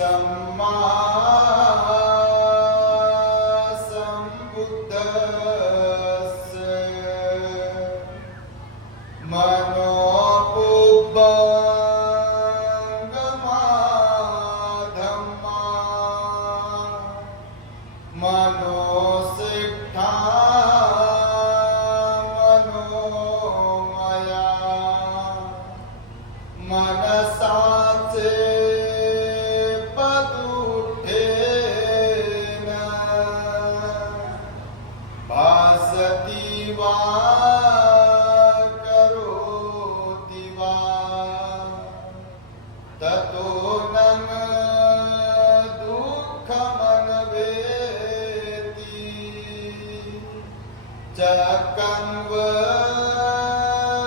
सम्मा सम्बुद्धस्य मनोपुब्बंगमाधम्मा मनोसिद्धा मनोमया मनसाचे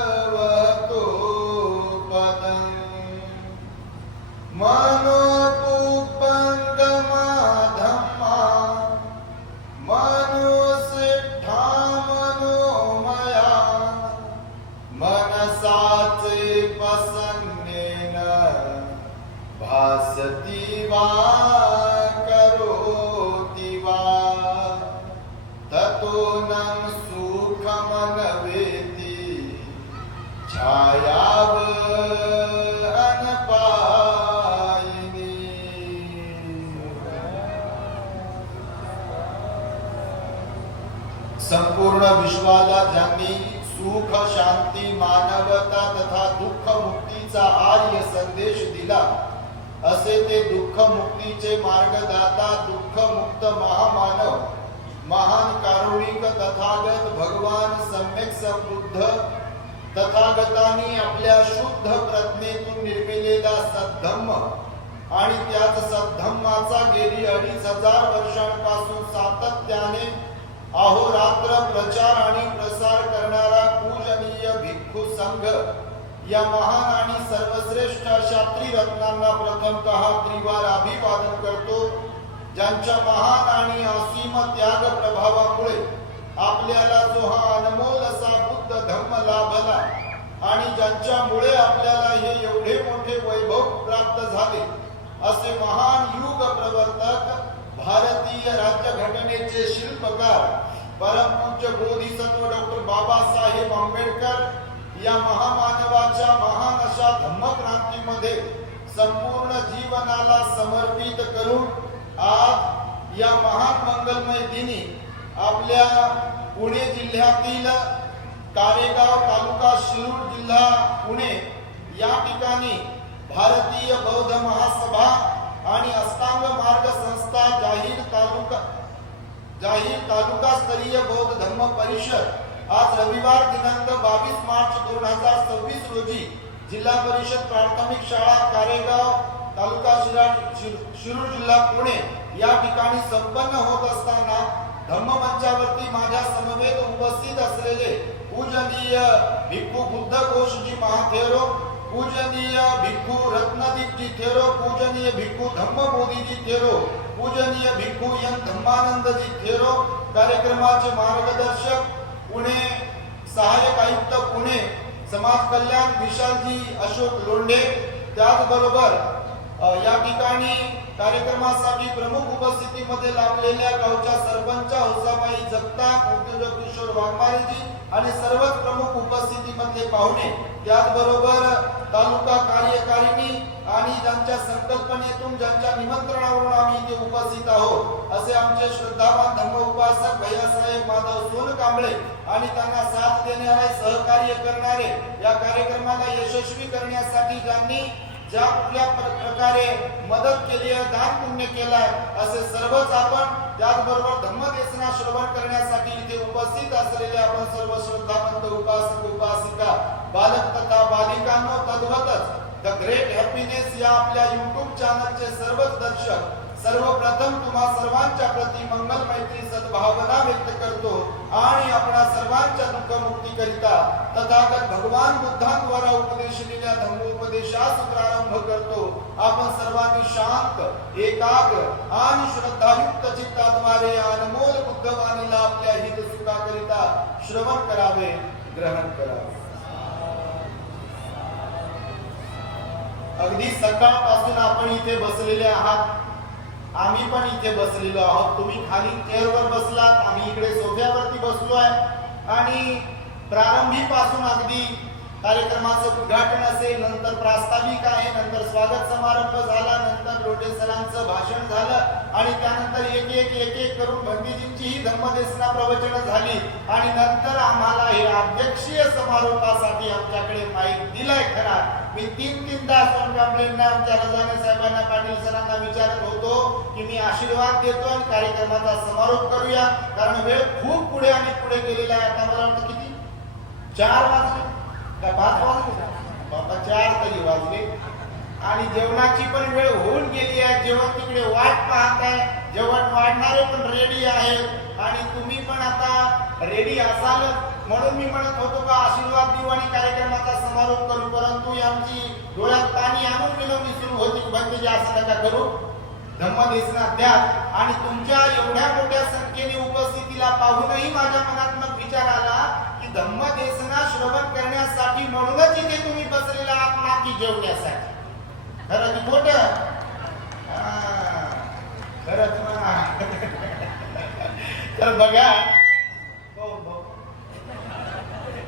चकन्वतो पदं मनोपुब्बंगमाधम्मा मनोसिद्धा मनोमया मनसाचे प्रसन्नेन भासति वा करोति वा ततो न सुखमनवेति छायाव अनपायिनी। संपूर्ण विश्वाला ज्यांनी सुख शांती मानवता तथा दुःख मुक्तीचा आर्य संदेश दिला असे ते दुःख मुक्तीचे मार्गदाता दुःख मुक्त महामानव महान कारुणिक तथागत भगवान सम्यक संबुद्ध तथागतांनी आपल्या शुद्ध प्रज्ञेतून निर्मिलेला सद्धम्म आणि त्याच सद्धम्माचा गेली 2500 वर्षांपासून सातत्याने अहोरात्र प्रचार आणि प्रसार करणारा पूजनीय भिक्खू संघ या महान आणि सर्वश्रेष्ठ अशा त्रिरत्नांना प्रथमतः त्रिवार अभिवादन करतो, ज्यांच्या महान आणि असीम त्याग प्रभावामुळे आपल्याला जो हा अनमोल असा बुद्ध धम्म लाभला आणि ज्यांच्यामुळे आपल्याला हे एवढे मोठे वैभव प्राप्त झाले असे महान युग प्रवर्तक भारतीय राज्यघटनेचे शिल्पकार परमपूज्य बोधिसत्व डॉक्टर बाबासाहेब आंबेडकर या महामानवाच्या महान अशा धम्मक्रांतीमध्ये संपूर्ण जीवनाला समर्पित करून आज या महान मंगलमय दिनी आपल्या पुणे जिल्ह्यातील कारेगाव तालुका शिरूर जिल्हा पुणे या ठिकाणी भारतीय बौद्ध महासभा आणि अष्टांग मार्ग संस्था जाहीर तालुकास्तरीय बौद्ध धम्म परिषद आज रविवार दिनांक 22 मार्च 2026 रोजी जिल्हा परिषद प्राथमिक शाळा कारेगाव तालुका शिरूर जिल्हा पुणे या ठिकाणी संपन्न होत असताना धम्ममंचावरती माझ्या समवेत उपस्थित असलेले पूजनीय भिक्खू बुद्ध घोषजी महाथेरो, पूजनीय भिक्खू रत्नदीपजी थेरो, पूजनीय भिक्खू धम्मबोधीजी थेरो, पूजनीय भिक्खू यन धम्मानंदजी थेरो, कार्यक्रमाचे मार्गदर्शक पुणे सहाय्यक आयुक्त पुणे समाज कल्याण विशालजी अशोक लोंढे, त्याचबरोबर या ठिकाणी कार्यक्रमासाठी प्रमुख उपस्थितीमध्ये लाभलेल्या गावच्या सरपंच हौसाबाई जगताप, उद्योजक किशोर वाघमारेजी आणि सर्वच प्रमुख उपस्थितीमध्ये पाहुणे, त्याचबरोबर तालुका कार्यकारिणी आणि ज्यांच्या संकल्पनेतून ज्यांच्या निमंत्रणावरून आम्ही इथे उपस्थित आहोत असे आमचे श्रद्धावान धम्म उपासक भैयासाहेब माधव सोनकांबळे आणि त्यांना साथ देणारे सहकार्य करणारे या कार्यक्रमाला यशस्वी करण्यासाठी ज्यांनी ज्या कुठल्या प्रकारे मदत केली आहे, दान पुण्य केलाय असे सर्वच आपण, त्याचबरोबर धम्मदेशना श्रवण करण्यासाठी इथे उपस्थित असलेले आपण सर्व श्रद्धावंत उपासक उपासिका बालक तथा बालिकांनो, तद्वतच द ग्रेट हॅपीनेस या आपल्या YouTube चॅनलचे सर्वच दर्शक सर्वप्रथम तुम्हा सर्वांच्या प्रती मंगल मैत्री सद्भावना व्यक्त करतो आणि आपल्या सर्वांच्या दुःख मुक्ती करिता तथागत भगवान बुद्धांद्वारा उपदेशलेल्या धम्मोपदेशास प्रारंभ करतो। आपण सर्वांनी शांत, एकाग्र आणि श्रद्धायुक्त चित्ताद्वारे अनमोल बुद्धवाणीला आपल्या हित सुखाकरिता श्रवण करावे, ग्रहण करावे। अगदी सकाळपासून आपण इथे बसलेले आहात, आम्ही पण इथे बसलेलो आहोत. तुम्ही खाली चेअरवर बसलात, आम्ही इकडे सोफ्यावरती बसलो आहे आणि प्रारंभीपासून अगदी कार्यक्रमाचं उद्घाटन असेल, नंतर प्रास्ताविक आहे, नंतर स्वागत समारंभ झाला, नंतर लोटे सरांचं भाषण झालं आणि त्यानंतर एक एक करून भंतीजींची ही धम्मदेसना प्रवचन झाली आणि नंतर आम्हाला हे अध्यक्षीय समारोपासाठी आमच्याकडे माईक दिलाय. खरा मी तीनदा सोनकांबळेंना, आमच्या रजाने साहेबांना, पाटील सरांना विचारत होतो की मी आशीर्वाद देतो आणि कार्यक्रमाचा समारोप करूया, कारण वेळ खूप पुढे आणि पुढे गेलेला आहे. आता मला वाटतं किती 4 वाजले का 5 वाजले, बाबा 4 तरी वाजले आणि जेवणाची पण वेळ होऊन गेली आहे. जेवण तिकडे वाट पाहत आहे, जेवण वाढणारे पण रेडी आहेत आणि तुम्ही पण आता रेडी असाल म्हणून मी म्हणत होतो का आशीर्वाद देऊ आणि कार्यक्रमाचा समारोप करू, परंतु आमची डोळ्यात पाणी आणून विनवणी सुरू होती, बंदीजी असं नका करू, धम्मदेसना द्या. आणि तुमच्या एवढ्या मोठ्या संख्येने उपस्थितीला पाहूनही माझ्या मनात मग विचार आला की धम्मदेसना श्रवण करण्यासाठी म्हणूनच इथे तुम्ही बसलेला आहात ना की जेवण्यासाठी. खरं की खोटं? खरंच म्हणा. तर बघा,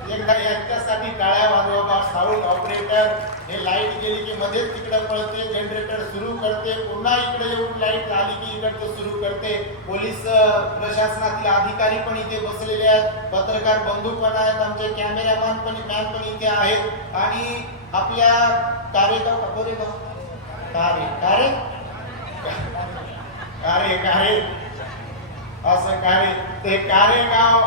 एकदा यांच्यासाठी टाळ्या वाजवा. साऊंड ऑपरेटर हे लाईट गेली की मध्येच तिकडे पळते, जनरेटर सुरू करते, पुन्हा इकडे येऊन लाईट आली की इकडचं सुरू करते. पोलीस प्रशासनातील अधिकारी पण इथे बसलेले आहेत, पत्रकार बंधू पण आहेत, आमचे कॅमेरामॅन पण इथे आहेत आणि आपल्या कारेगाव असं ते कारेगाव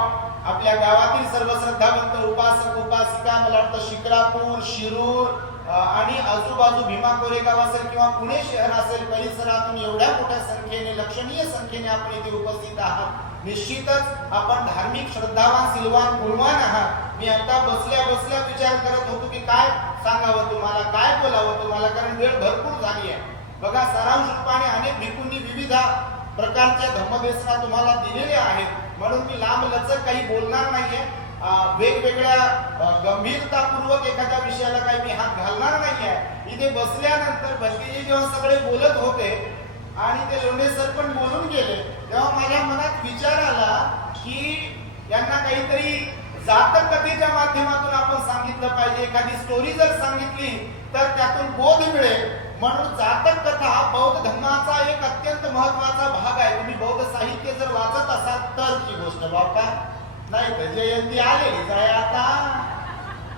आपल्या गावातील सर्व श्रद्धावंत उपासक उपासिका, मला वाटतं शिक्रापूर, शिरूर आणि आजूबाजू भीमा कोरेगाव असेल किंवा पुणे शहर असेल, परिसरातून एवढ्या मोठ्या संख्येने, लक्षणीय संख्येने आपण इथे उपस्थित आहात. निश्चितच आपण धार्मिक, श्रद्धावान, सिलवान, गुणवान आहात. मी आता बसल्या बसल्या विचार करत होतो की काय सांगावं तुम्हाला, काय बोलावं तुम्हाला, कारण वेळ भरपूर झाली आहे. बघा, सारांश रूपाने अनेक भिक्खूंनी विविध प्रकारच्या धम्मदेसना तुम्हाला दिलेल्या आहेत, म्हणून मी लांब लचक काही बोलणार नाहीये. वेगवेगळ्या गंभीरतापूर्वक एखाद्या विषयाला काही मी हात घालणार नाहीये. इथे बसल्यानंतर भंतीजी जेव्हा सगळे बोलत होते आणि ते लोंढे सर पण बोलून गेले, तेव्हा माझ्या मनात विचार आला की यांना काहीतरी जातक कथेच्या माध्यमातून आपण सांगितलं पाहिजे. एखादी स्टोरी जर सांगितली तर त्यातून बोध मिळेल, म्हणून जातक कथा हा बौद्ध धर्माचा एक अत्यंत महत्वाचा भाग आहे. तुम्ही बौद्ध साहित्य जर वाचत असाल तर ती गोष्ट बाबा, नाही तर जयंती आलेलीच आहे. आता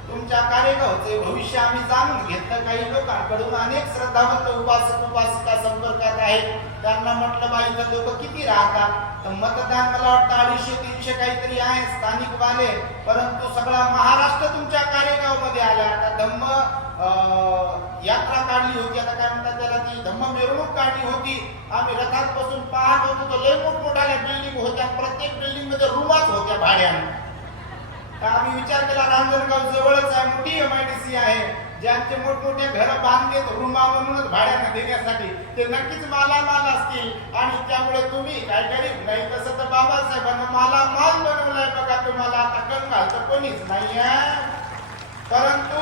तुमच्या कार्यगावचे भविष्य आम्ही जाणून घेतलं. काही लोकांकडून अनेक श्रद्धावंत उपासक उपासिका संपर्कात आहेत. त्यांना म्हटलं बाई तर लोक किती राहतात, तर मतदान मला वाटतं 250-300 काहीतरी आहे स्थानिक वाले, परंतु सगळा महाराष्ट्र तुमच्या कार्यगाव मध्ये आला. आता धम्म यात्रा काढली होती, आता काय म्हणतात त्याला, ती धम्म मिरवणूक काढली होती. आम्ही रथात बसून पाहत होतो, तर लय मोठमोठ्या बिल्डिंग होत्या, प्रत्येक बिल्डिंग मध्ये रूमाच होत्या भाड्याने. आम्ही विचार केला रांजणगाव जवळच आहे, मोठी MIDC आहे, ज्यांचे मोठमोठे घर बांधलेत रूमा म्हणूनच भाड्याने देण्यासाठी, ते नक्कीच मालामाल असतील. आणि त्यामुळे तुम्ही काय गरीब नाही, तसं तर बाबासाहेबांना मालामाल बनवलाय बघा. तुम्हाला आता कंगाल तर कोणीच नाही आहे, परंतु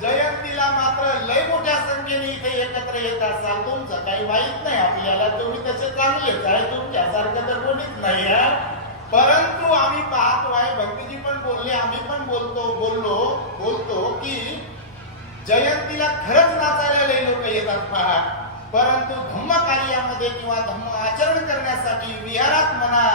जयंतीला मात्र लय मोठ्या संख्येने इथे एकत्र येत असाल. तुमचं काही वाईट नाही आपल्याला, तुम्ही तसे चांगलेच आहे, तुमच्यासारखं तर कोणीच नाही आहे. परंतु आम्ही पाहतो आहे, भक्तीजी पण बोलले, आम्ही पण बोलतो की जयंतीला खरंच नाचायला लय लोक येतात पहा, परंतु धम्म कार्यामध्ये किंवा धम्म आचरण करण्यासाठी विहारात म्हणा,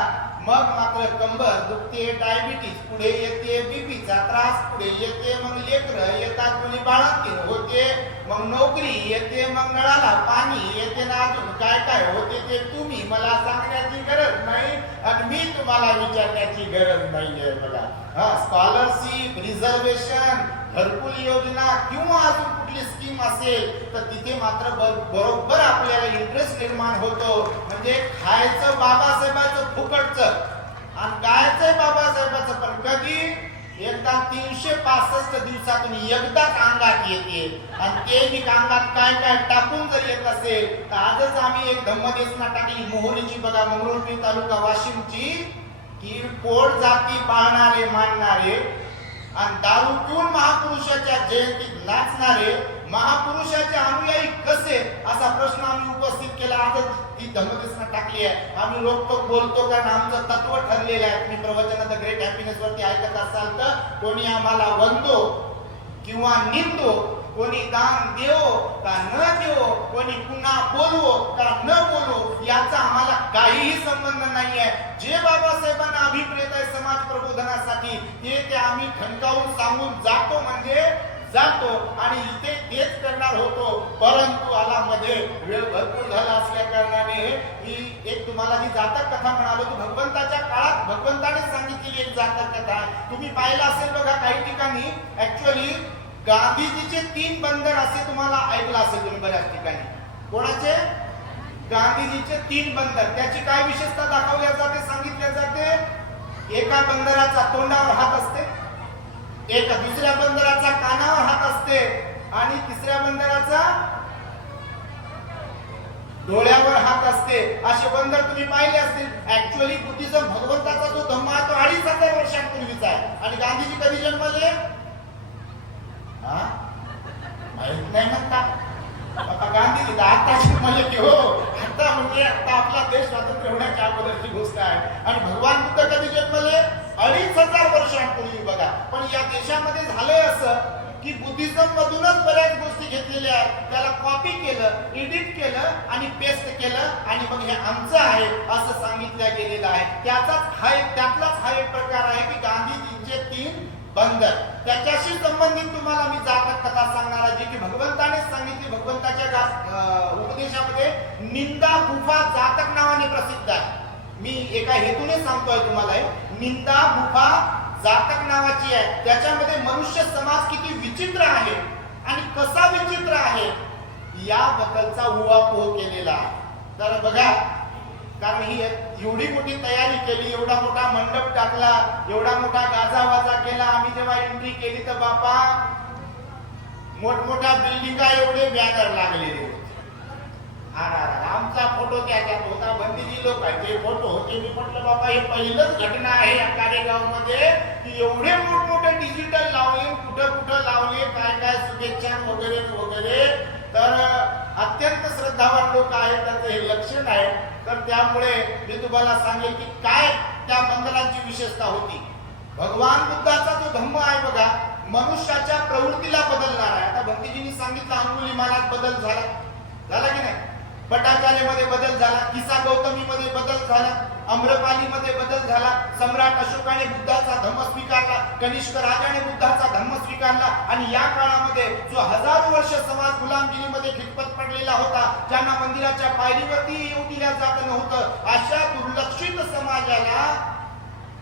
मग मात्र कंबर दुखते, डायबिटीस पुढे येते, बीपीचा त्रास पुढे येते, मग लेकरं येतात, मुली बाळंतीण होते, मग नोकरी येते, मग नळाला पाणी येते ना, अजून काय काय होते ते तुम्ही मला सांगण्याची गरज नाही आणि मी तुम्हाला विचारण्याची गरज नाहीये. बघा, स्कॉलरशिप, रिझर्वेशन, घरकुल योजना किंवा अजून कुठली स्कीम असेल तर तिथे मात्र बरोबर आपल्याला इंटरेस्ट निर्माण होतो. म्हणजे खायचं बाबासाहेबांचं फुकटचं आणि गायचं बाबासाहेबांचं, पण कधी एकदा 365 दिवसातून एकदाच अंगात येते आणि ते बी अंगात काय काय टाकून जर येत असेल तर आजच आम्ही एक धम्मदेसना टाकली मोहोरीची बघा, मंगरुळपीर तालुका वाशिमची, की पोट जाती पाळणारे मानणारे आणि दारू पिऊन महापुरुषाच्या जयंतीत नाचणारे महापुरुषाचे अनुयायी कसे असा प्रश्न आम्ही उपस्थित केला. आता ती धर्मदेशना टाकली आहे. आम्ही रोखतो बोलतो कारण आमचं तत्व ठरलेलं आहे. तुम्ही प्रवचन द ग्रेट हॅपीनेस वरती ऐकत असाल तर कोणी आम्हाला वंदो किंवा निंदो, कोणी दान देवो का न देवो, कोणी पुन्हा बोलवो का न बोलवो, याचा आम्हाला काहीही संबंध नाही आहे. जे बाबासाहेबांना अभिप्रेत आहे समाज प्रबोधनासाठी ते आम्ही ठणकावून सांगून जातो म्हणजे जातो आणि इथे तेच करणार होतो. परंतु आलामध्ये वेळ भरपूर झाला असल्या कारणाने ही एक तुम्हाला जी जातक कथा म्हणालो ती भगवंताच्या काळात भगवंताने सांगितलेली एक जातक कथा. तुम्ही पाहिलं असेल बघा काही ठिकाणी ऍक्च्युअली गांधीजीचे 3 बंदर असे तुम्हाला ऐकलं असेल तुम्ही बऱ्याच ठिकाणी. कोणाचे? गांधीजीचे 3 बंदर. त्याची काय विशेषता दाखवल्या जाते सांगितल्या जाते. एका बंदराचा तोंडावर हात असते, एका दुसऱ्या बंदराचा कानावर हात असते आणि तिसऱ्या बंदराचा डोळ्यावर हात असते. असे बंदर तुम्ही पाहिले असतील. ऍक्च्युअली बुद्धिझम भगवंताचा जो धम्म आहे तो 2500 वर्षांपूर्वीचा आहे. आणि गांधीजी कधी जन्मले? माहित नाही म्हणतात आता गांधीजी आता जन्मले की हो आता म्हणजे आता आपला देश स्वातंत्र्य होण्याच्या अगोदरची गोष्ट आहे. आणि भगवान बुद्ध कधी जन्मले? 2500 वर्षांपूर्वी बघा. पण या देशामध्ये झालंय असं की बुद्धिझम मधूनच बऱ्याच गोष्टी घेतलेल्या आहेत. त्याला कॉपी केलं, एडिट केलं आणि पेस्ट केलं आणि मग हे आमचं आहे असं सांगितलं गेलेलं आहे. त्यातलाच हा एक प्रकार आहे की गांधीजींचे 3 बंदर. त्याच्याशी संबंधित तुम्हाला मी जातक कथा सांगणार आहे जी की भगवंताने सांगितली. भगवंताच्या उपदेशामध्ये निंदा गुफा जातक नावाने प्रसिद्ध आहे. मी एका हेतूने सांगतोय तुम्हाला. निंदा गुफा जातक नावाची आहे. त्याच्यामध्ये मनुष्य समाज किती विचित्र आहे आणि कसा विचित्र आहे याबद्दलचा उहापोह केलेला आहे. तर बघा कारण ही एवढी मोठी तयारी केली, एवढा मोठा मंडप टाकला, एवढा मोठा गाजावाजा केला. आम्ही जेव्हा एंट्री केली तर बापा मोठमोठ्या बिल्डिंगा एवढे बॅनर लागलेले होते. आमचा फोटो त्याच्यात होता. बंदीजी लोकांचे फोटो होते. मी म्हटलं बाबा हे पहिलंच घटना आहे या कार्यगाव मध्ये की एवढे मोठमोठे डिजिटल लावले, कुठं कुठं लावले, काय काय शुभेच्छा वगैरे वगैरे. तर अत्यंत श्रद्धावान लोक आहेत, त्याचं हे लक्षण आहे. तर त्यामुळे मी तुम्हाला सांगेल की काय त्या बंदरांची विशेषता होती. भगवान बुद्धाचा जो धम्म आहे बघा मनुष्याच्या प्रवृत्तीला बदलणार आहे. आता भंतीजींनी सांगितलं अंगुलीमालात बदल झाला की नाही? पटाचार्यमध्ये बदल झाला, किसा गौतमीमध्ये बदल झाला, अम्रपालीमध्ये बदल झाला. सम्राट अशोकाने बुद्धाचा धम्म स्वीकारला, कनिष्क राजाने बुद्धाचा धम्म स्वीकारला. आणि या काळामध्ये जो हजारो वर्ष समाज गुलामगिरीमध्ये खितपत पडलेला होता, ज्यांना मंदिराच्या पायरीवरती येऊ दिल्या जात नव्हतं, अशा दुर्लक्षित समाजाला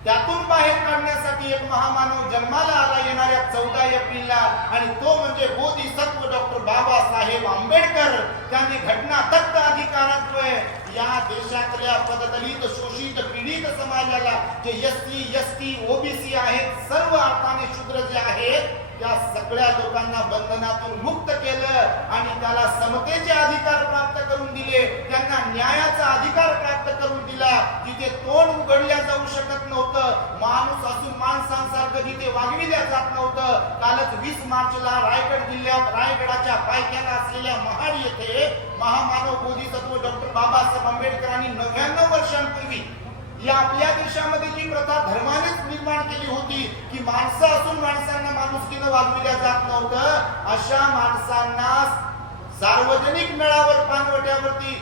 त्यातून बाहेर काढण्यासाठी एक महामानव जन्माला आला येणाऱ्या 14 एप्रिलला. आणि तो म्हणजे बोधिसत्व डॉक्टर बाबासाहेब आंबेडकर. त्यांनी घटना तत्व अधिकाराद्वय या देशातल्या पददलित शोषित पीडित समाजाला जे एसटी ओबीसी आहेत, सर्व अर्थाने शूद्र जे आहेत, त्या सगळ्या लोकांना बंधनातून मुक्त केलं आणि त्याला समतेचे अधिकार प्राप्त करून दिले. त्यांना न्यायाचा अधिकार प्राप्त करून दिला. जिथे तोंड उघडल्या जाऊ शकत नव्हतं, माणूस असून माणसांसारखं जिथे वागविल्या जात नव्हतं. कालच 20 मार्चला रायगड जिल्ह्यात रायगडाच्या पायथ्याला असलेल्या महाड येथे महामानव बोधिसत्व डॉक्टर बाबासाहेब आंबेडकरांनी 99 वर्षांपूर्वी या आपल्या देशामध्ये जी प्रथा धर्मानेच निर्माण केली होती की माणसं असून माणसांना माणुसकीनं वागविल्या जात नव्हतं, अशा माणसांना सार्वजनिक मेळावर पानवट्यावरती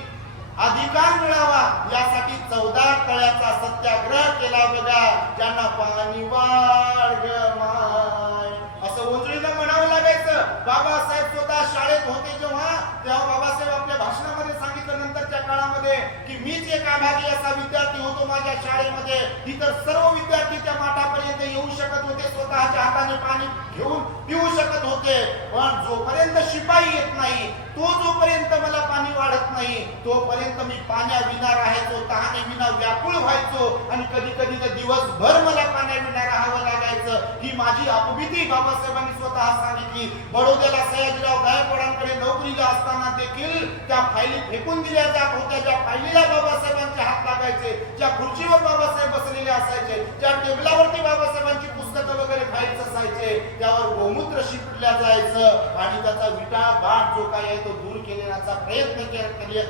अधिकार मिळावा यासाठी 14 तळ्याचा सत्याग्रह केला बघा. ज्यांना पाणी वाढ माय असं उंचळीनं म्हणावं लागायचं. बाबासाहेब स्वतः शाळेत होते तेव्हा बाबासाहेब आपल्या भाषणामध्ये सांगितलं नंतरच्या काळामध्ये की मीच एक अभागी असा विद्यार्थी होतो माझ्या शाळेमध्ये. इतर सर्व विद्यार्थी त्या माठापर्यंत येऊ शकत होते, स्वतःच्या हाताने पाणी घेऊन पिऊ शकत होते. पण जोपर्यंत शिपाई येत नाही, तो जोपर्यंत मला पाणी वाढत नाही, तोपर्यंत मी पाण्याविना राहायचो, तहानेविना व्याकुळ व्हायचो. आणि कधी कधी तर दिवसभर मला पाण्याविना राहावं लागायचं. ही माझी अपभीती बाबासाहेबांनी स्वतः सांगितली. बडोद्याला सयाजीराव गायकवाडांकडे नोकरीला असताना देखील त्या फायली फेकून दिल्या जात होत्या. ज्या फायलीला बाबासाहेबांचे हात लागायचे, ज्या खुर्चीवर बाबासाहेब बसलेले असायचे, ज्या टेबलावरती बाबासाहेबांची पुस्तकं वगैरे फाईल्स असायचे, त्यावर गोमूत्र शिंपडल्या जायचं आणि त्याचा विटा बाट जो काय आहे तो दूर केल्याचा प्रयत्न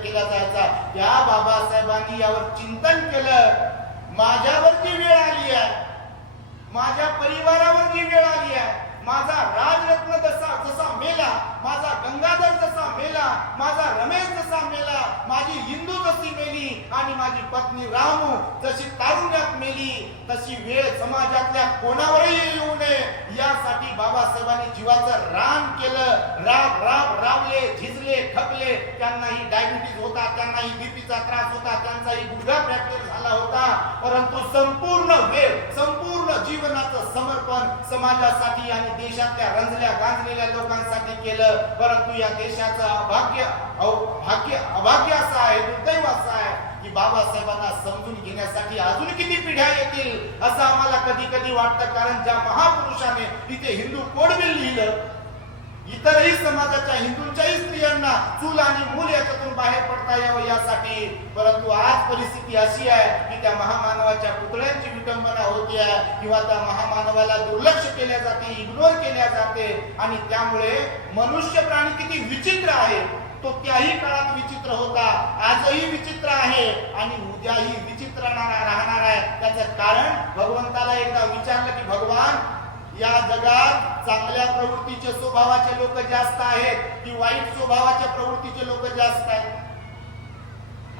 केला जायचा. त्या बाबासाहेबांनी यावर चिंतन केलं. माझ्यावर जी वेळ आली आहे, माझ्या परिवारावर जी वेळ आली आहे, माझा राजरत्न जसा मेला, माझा गंगाधर जसा मेला, माझा रमेश जसा मेला, माझी हिंदू जशी मेली आणि माझी पत्नी रामू जशी तारुण्यात मेली, तशी वेळ समाजातल्या कोणावरही येऊ नये यासाठी बाबासाहेबांनी जीवाचं रान केलं. राबले, झिजले, थकले. त्यांनाही डायबिटीज होता, त्यांनाही बीपीचा त्रास होता, त्यांचाही गुडघा फ्रॅक्चर झाला होता, परंतु संपूर्ण वेळ, संपूर्ण जीवनाचं समर्पण समाजासाठी आणि देशातल्या रंजल्या गांजलेल्या लोकांसाठी केलं. परंतु या देशाचं अभाग्य असं आहे, दुर्दैव असं आहे की बाबासाहेबांना समजून घेण्यासाठी अजून किती पिढ्या येतील असं आम्हाला कधी कधी वाटतं. कारण ज्या महापुरुषाने तिथे हिंदू कोड बिल लिहिलं, इतरही समाजाच्या हिंदूंच्याही स्त्रियांना चूल आणि मूल याच्यातून बाहेर पडता यावं यासाठी. परंतु आज परिस्थिती अशी आहे की त्या महामानवाच्या पुतळ्यांची विटंबना होते आहे किंवा त्या महामानवाला दुर्लक्ष केल्या जाते, इग्नोर केल्या जाते आणि त्यामुळे मनुष्य प्राणी किती विचित्र आहे तो त्याही काळात विचित्र होता, आजही विचित्र आहे आणि उद्याही विचित्र राहणार आहे. त्याचं कारण भगवंताला एकदा विचारलं की भगवान, या जगात चांगल्या प्रवृत्तीचे स्वभावाचे लोक जास्त आहेत की वाईट स्वभावाच्या प्रवृत्तीचे लोक जास्त आहेत?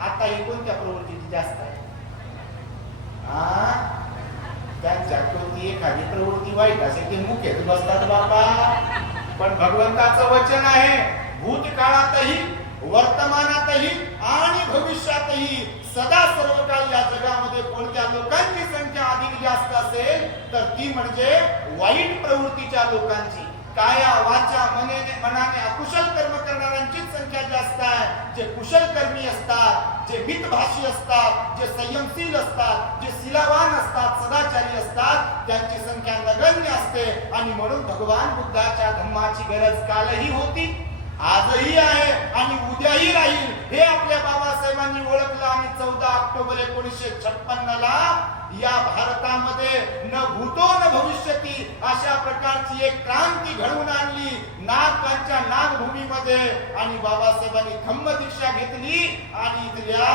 आता ही कोणत्या प्रवृत्तीची जास्त आहे? त्यांच्या कोणती एखादी प्रवृत्ती वाईट असेल ते मुख्यच बसतात बाबा. पण भगवंताचं वचन आहे, भूतकाळातही, वर्तमानातही आणि भविष्यातही सदा सर्व काळ या जगामध्ये कोणत्या लोकांची संख्या अधिक जास्त असेल तर ती म्हणजे वाईट प्रवृत्तीच्या लोकांची. काया वाचा मनाने अकुशल कर्म करणाऱ्यांचीच संख्या जास्त आहे. जे कुशल कर्मी असतात, जे हितभाषी असतात, जे संयमशील असतात, जे शिलावान असतात, सदाचारी असतात, त्यांची संख्या नगण्य असते. आणि म्हणून भगवान बुद्धाच्या धम्माची गरज कालही होती, आजही आहे आणि उद्याही राहील हे आपल्या बाबासाहेबांनी ओळखलं. आणि 14 ऑक्टोबर 1956 ला या भारतामध्ये न भूतो न भविष्यती अशा प्रकारची एक क्रांती घडवून आणली नागकांच्या नागभूमीमध्ये. आणि बाबासाहेबांनी धम्म दीक्षा घेतली आणि इथल्या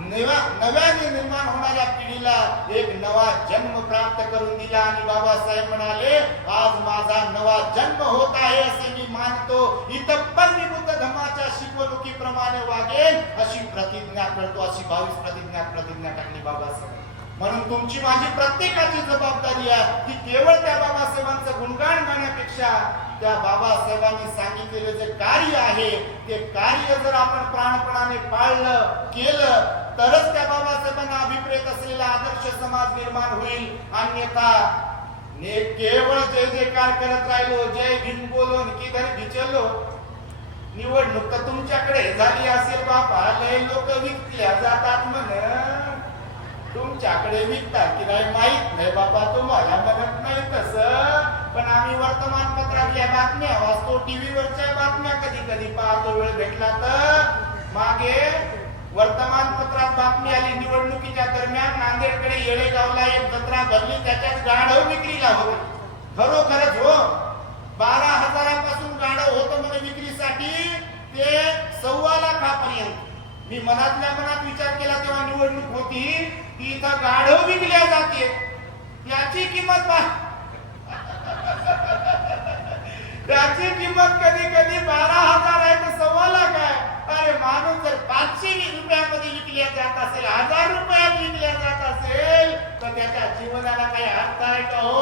नव्याने निर्माण होणाऱ्या पिढीला एक नवा जन्म प्राप्त करून दिला. आणि बाबासाहेब म्हणाले, आज माझा नवा जन्म होत आहे असे मी मानतो. इथं पण मी बुद्ध धम्माच्या शिकवणुकीप्रमाणे वागेल अशी प्रतिज्ञा करतो. अशी 22 प्रतिज्ञा टाकली बाबासाहेब. म्हणून तुमची माझी प्रत्येकाची जबाबदारी आहे की केवळ त्या बाबासाहेबांचं गुणगान गाण्यापेक्षा त्या बाबासाहेबांनी सांगितलेले जे कार्य आहे ते कार्य जर आपण प्राणपणाने पाळलं केलं तरच त्या बाबासाहेबांना अभिप्रेत असलेला आदर्श समाज निर्माण होईल. अन्यथा केवळ जय जयकार करत राहिलो, जय भीम बोलो किधर भी चलो, निवडणूक तर तुमच्याकडे झाली असेल बाबा, लय लोक विकल्या जातात म्हण, तुमच्याकडे विकतात की नाही माहित नाही बाबा, तुम्हाला म्हणत नाही तसं. पण आम्ही वर्तमानपत्रातल्या बातम्या वाचतो, टीव्हीवरच्या बातम्या कधी कधी पाहतो वेळ भेटला तर. मागे वर्तमानपत्रात बातमी आली, निवडणुकीच्या दरम्यान नांदेडकडे येळेगावला एक जत्रा भरली, त्याच्यात गाढव विक्रीला होते. खरोखरच हो, 12,000 गाढव होतं म्हणे विक्रीसाठी, ते 1.25 लाखापर्यंत. मी मनातल्या मनात विचार केला तेव्हा निवडणूक होती की इथं गाढव विकल्या जाते, त्याची किंमत त्याची किंमत कधी कधी 12,000 आहे तर 1.25 लाख आहे. अरे माणूस जर 520 रुपयामध्ये विकल्या जात असेल, 1000 रुपयात विकल्या जात असेल तर त्याच्या जीवनाला काही अर्थ आहे का हो?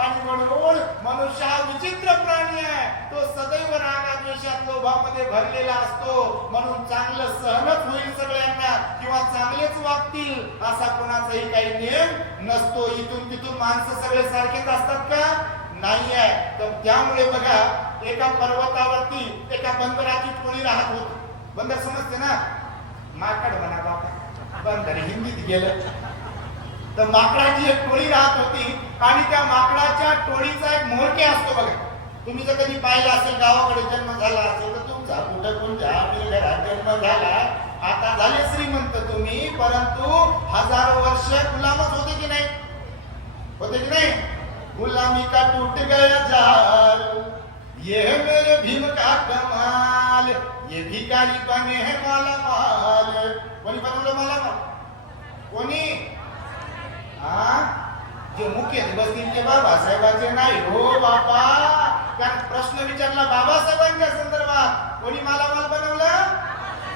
आणि म्हणून मनुष्य हा विचित्र प्राणी आहे, तो सदैव रागाद्वेषात लोभामध्ये भरलेला असतो. म्हणून चांगलं सहनच होईल सगळ्यांना किंवा चांगलेच वागतील असा कोणाचाही काही नियम नसतो. इथून तिथून माणसं सगळे सारखेच असतात का? नाही आहे. तर त्यामुळे बघा, एका पर्वतावरती एका बंदराची टोळी राहत होती. बंदर समजते ना, माकड म्हणा बाबा, बंदर हिंदीत गेलं तर माकडाची एक टोळी राहत होती. आणि त्या माकडाच्या टोळीचा एक म्होरके असतो बघा. तुम्ही जर कधी पाहिलं असेल, गावाकडे जन्म झाला असेल तर तुमचा कुठं कोणत्या घरात जन्म झाला, आता झाले श्रीमंत तुम्ही, परंतु हजारो वर्ष गुलामच होते की नाही? होते की नाही? गुलामी का टूट गया जाल, ये है मेरे भीम का कमाल, ये भिखारी बने हैं माला माल. कोणी बनवलं माला माल? कोणी? जे मुख्य बसतील ते बाबासाहेबांचे नाही हो बाबा. कारण प्रश्न विचारला बाबासाहेबांच्या संदर्भात, कोणी मालामाल बनवलं?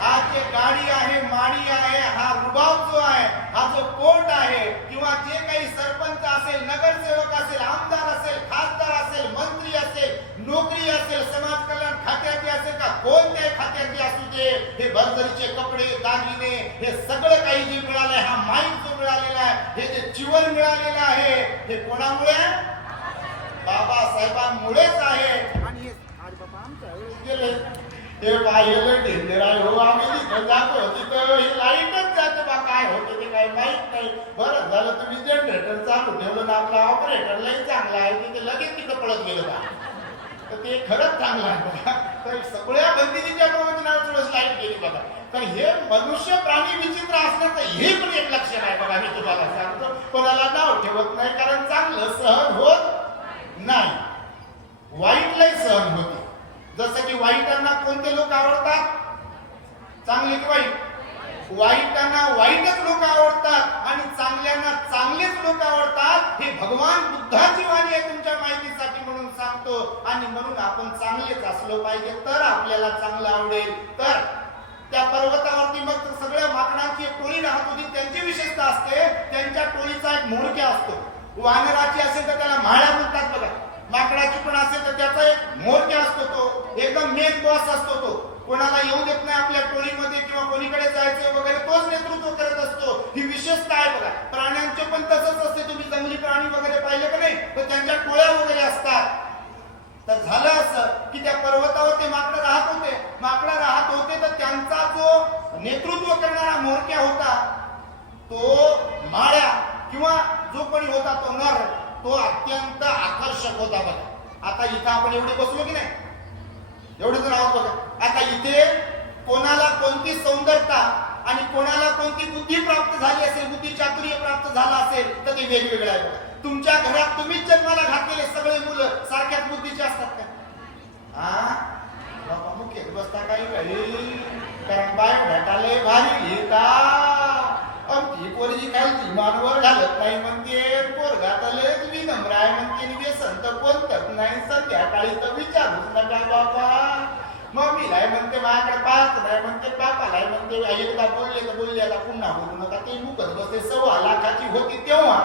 आज जे गाडी आहे, माडी आहे, हा रुबाब जो आहे, हा जो कोर्ट आहे, किंवा जे काही सरपंच असेल, नगरसेवक असेल, आमदार असेल, खासदार असेल, मंत्री असेल, नोकरी असेल, समाज कल्याण खात्याची असेल का कोणत्याही खात्याची असू दे, हे भरभरीचे कपडे, दागिने, हे सगळं काही जे मिळालंय, हा माईक जो मिळालेला आहे, हे जे जीवन मिळालेलं आहे, हे कोणामुळे? बाबासाहेबांमुळेच आहे. आणि हे आज बाबा आमच्या गेले ते पाहिलं डेंजर आहे हो. आम्ही तिथं जातो तिथं ही लाईटच जाते बा, काय होते ते काही माहित नाही. बरं झालं तुम्ही जनरेटर चालू ठेवलं ना, आपला ऑपरेटर लई चांगला आहे, तिथे लगेच तिथं पळत गेलं बा, तर ते खरंच चांगलं आहे बघा. तर सगळ्या बंदिनीच्या प्रवचनावर थोडंच लाईट गेली बघा. तर हे मनुष्य प्राणी विचित्र असण्याचं हे पण एक लक्षण आहे बघा. मी तुम्हाला सांगतो, कोणाला नाव ठेवत नाही, कारण चांगलं सहन होत नाही, वाईटलाही सहन होते. जसं की वाईटांना कोणते लोक आवडतात? चांगले की वाईट? वाईटांना वाईटच लोक आवडतात आणि चांगल्यांना चांगलेच लोक आवडतात. हे भगवान बुद्धाची वाणी आहे तुमच्या माहितीसाठी म्हणून सांगतो. आणि म्हणून आपण चांगलेच असलो पाहिजे, तर आपल्याला चांगलं आवडेल. तर त्या पर्वतावरती मग सगळ्या माकडांची एक टोळी राहत होती. त्यांची विशेषता असते, त्यांच्या टोळीचा एक मोडक्या असतो. वानराची असेल तर त्याला म्हाळ्या म्हणतात बघा, माकडाची पण असेल तर त्याचा एक मोरक्या असतो, तो एकदम मेन बॉस असतो. तो कोणाला येऊ देत नाही आपल्या टोळीमध्ये, किंवा कोणीकडे जायचं वगैरे तोच नेतृत्व करत असतो. ही विशेषता आहे बघा. प्राण्यांचे पण तसंच असते. तुम्ही जंगली प्राणी वगैरे पाहिले का नाही, तर त्यांच्या टोळ्या वगैरे असतात. तर झालं असं की त्या पर्वतावर ते माकडं राहत होते. माकडं राहत होते तर त्यांचा जो नेतृत्व करणारा मोरक्या होता, तो माळ्या किंवा जो कोणी होता तो नर, तो अत्यंत आकर्षक होता बघा. आता इथं आपण एवढे बसलो की नाही, एवढे जर आहोत बघा. आता इथे कोणाला कोणती सौंदर्यता आणि कोणाला कोणती बुद्धी प्राप्त झाली असेल, बुद्धी चातुर्य प्राप्त झाला असेल, तर ते वेगवेगळं आहे बघा. तुमच्या घरात तुम्हीच जन्माला घातलेले सगळे मुलं सारख्याच बुद्धीचे असतात का? बाबा मुख्य बसता काही काही, कारण बाय भेटाले भारी घेता. आमची पोरगी खालची मानवर घालत नाही म्हणते, पोरगातलेच विनम्र आहे म्हणते, व्यसन तर कोणतंच नाही. संध्याकाळी तर विचारूच नका बाबा. मम्मीला म्हणते माझ्याकडे पाहत नाही म्हणते, बापाला म्हणते एकदा बोलले तर बोलले, आता पुन्हा बोलू नका. ते मुकत बसते. 1.25 लाखाची होती तेव्हा,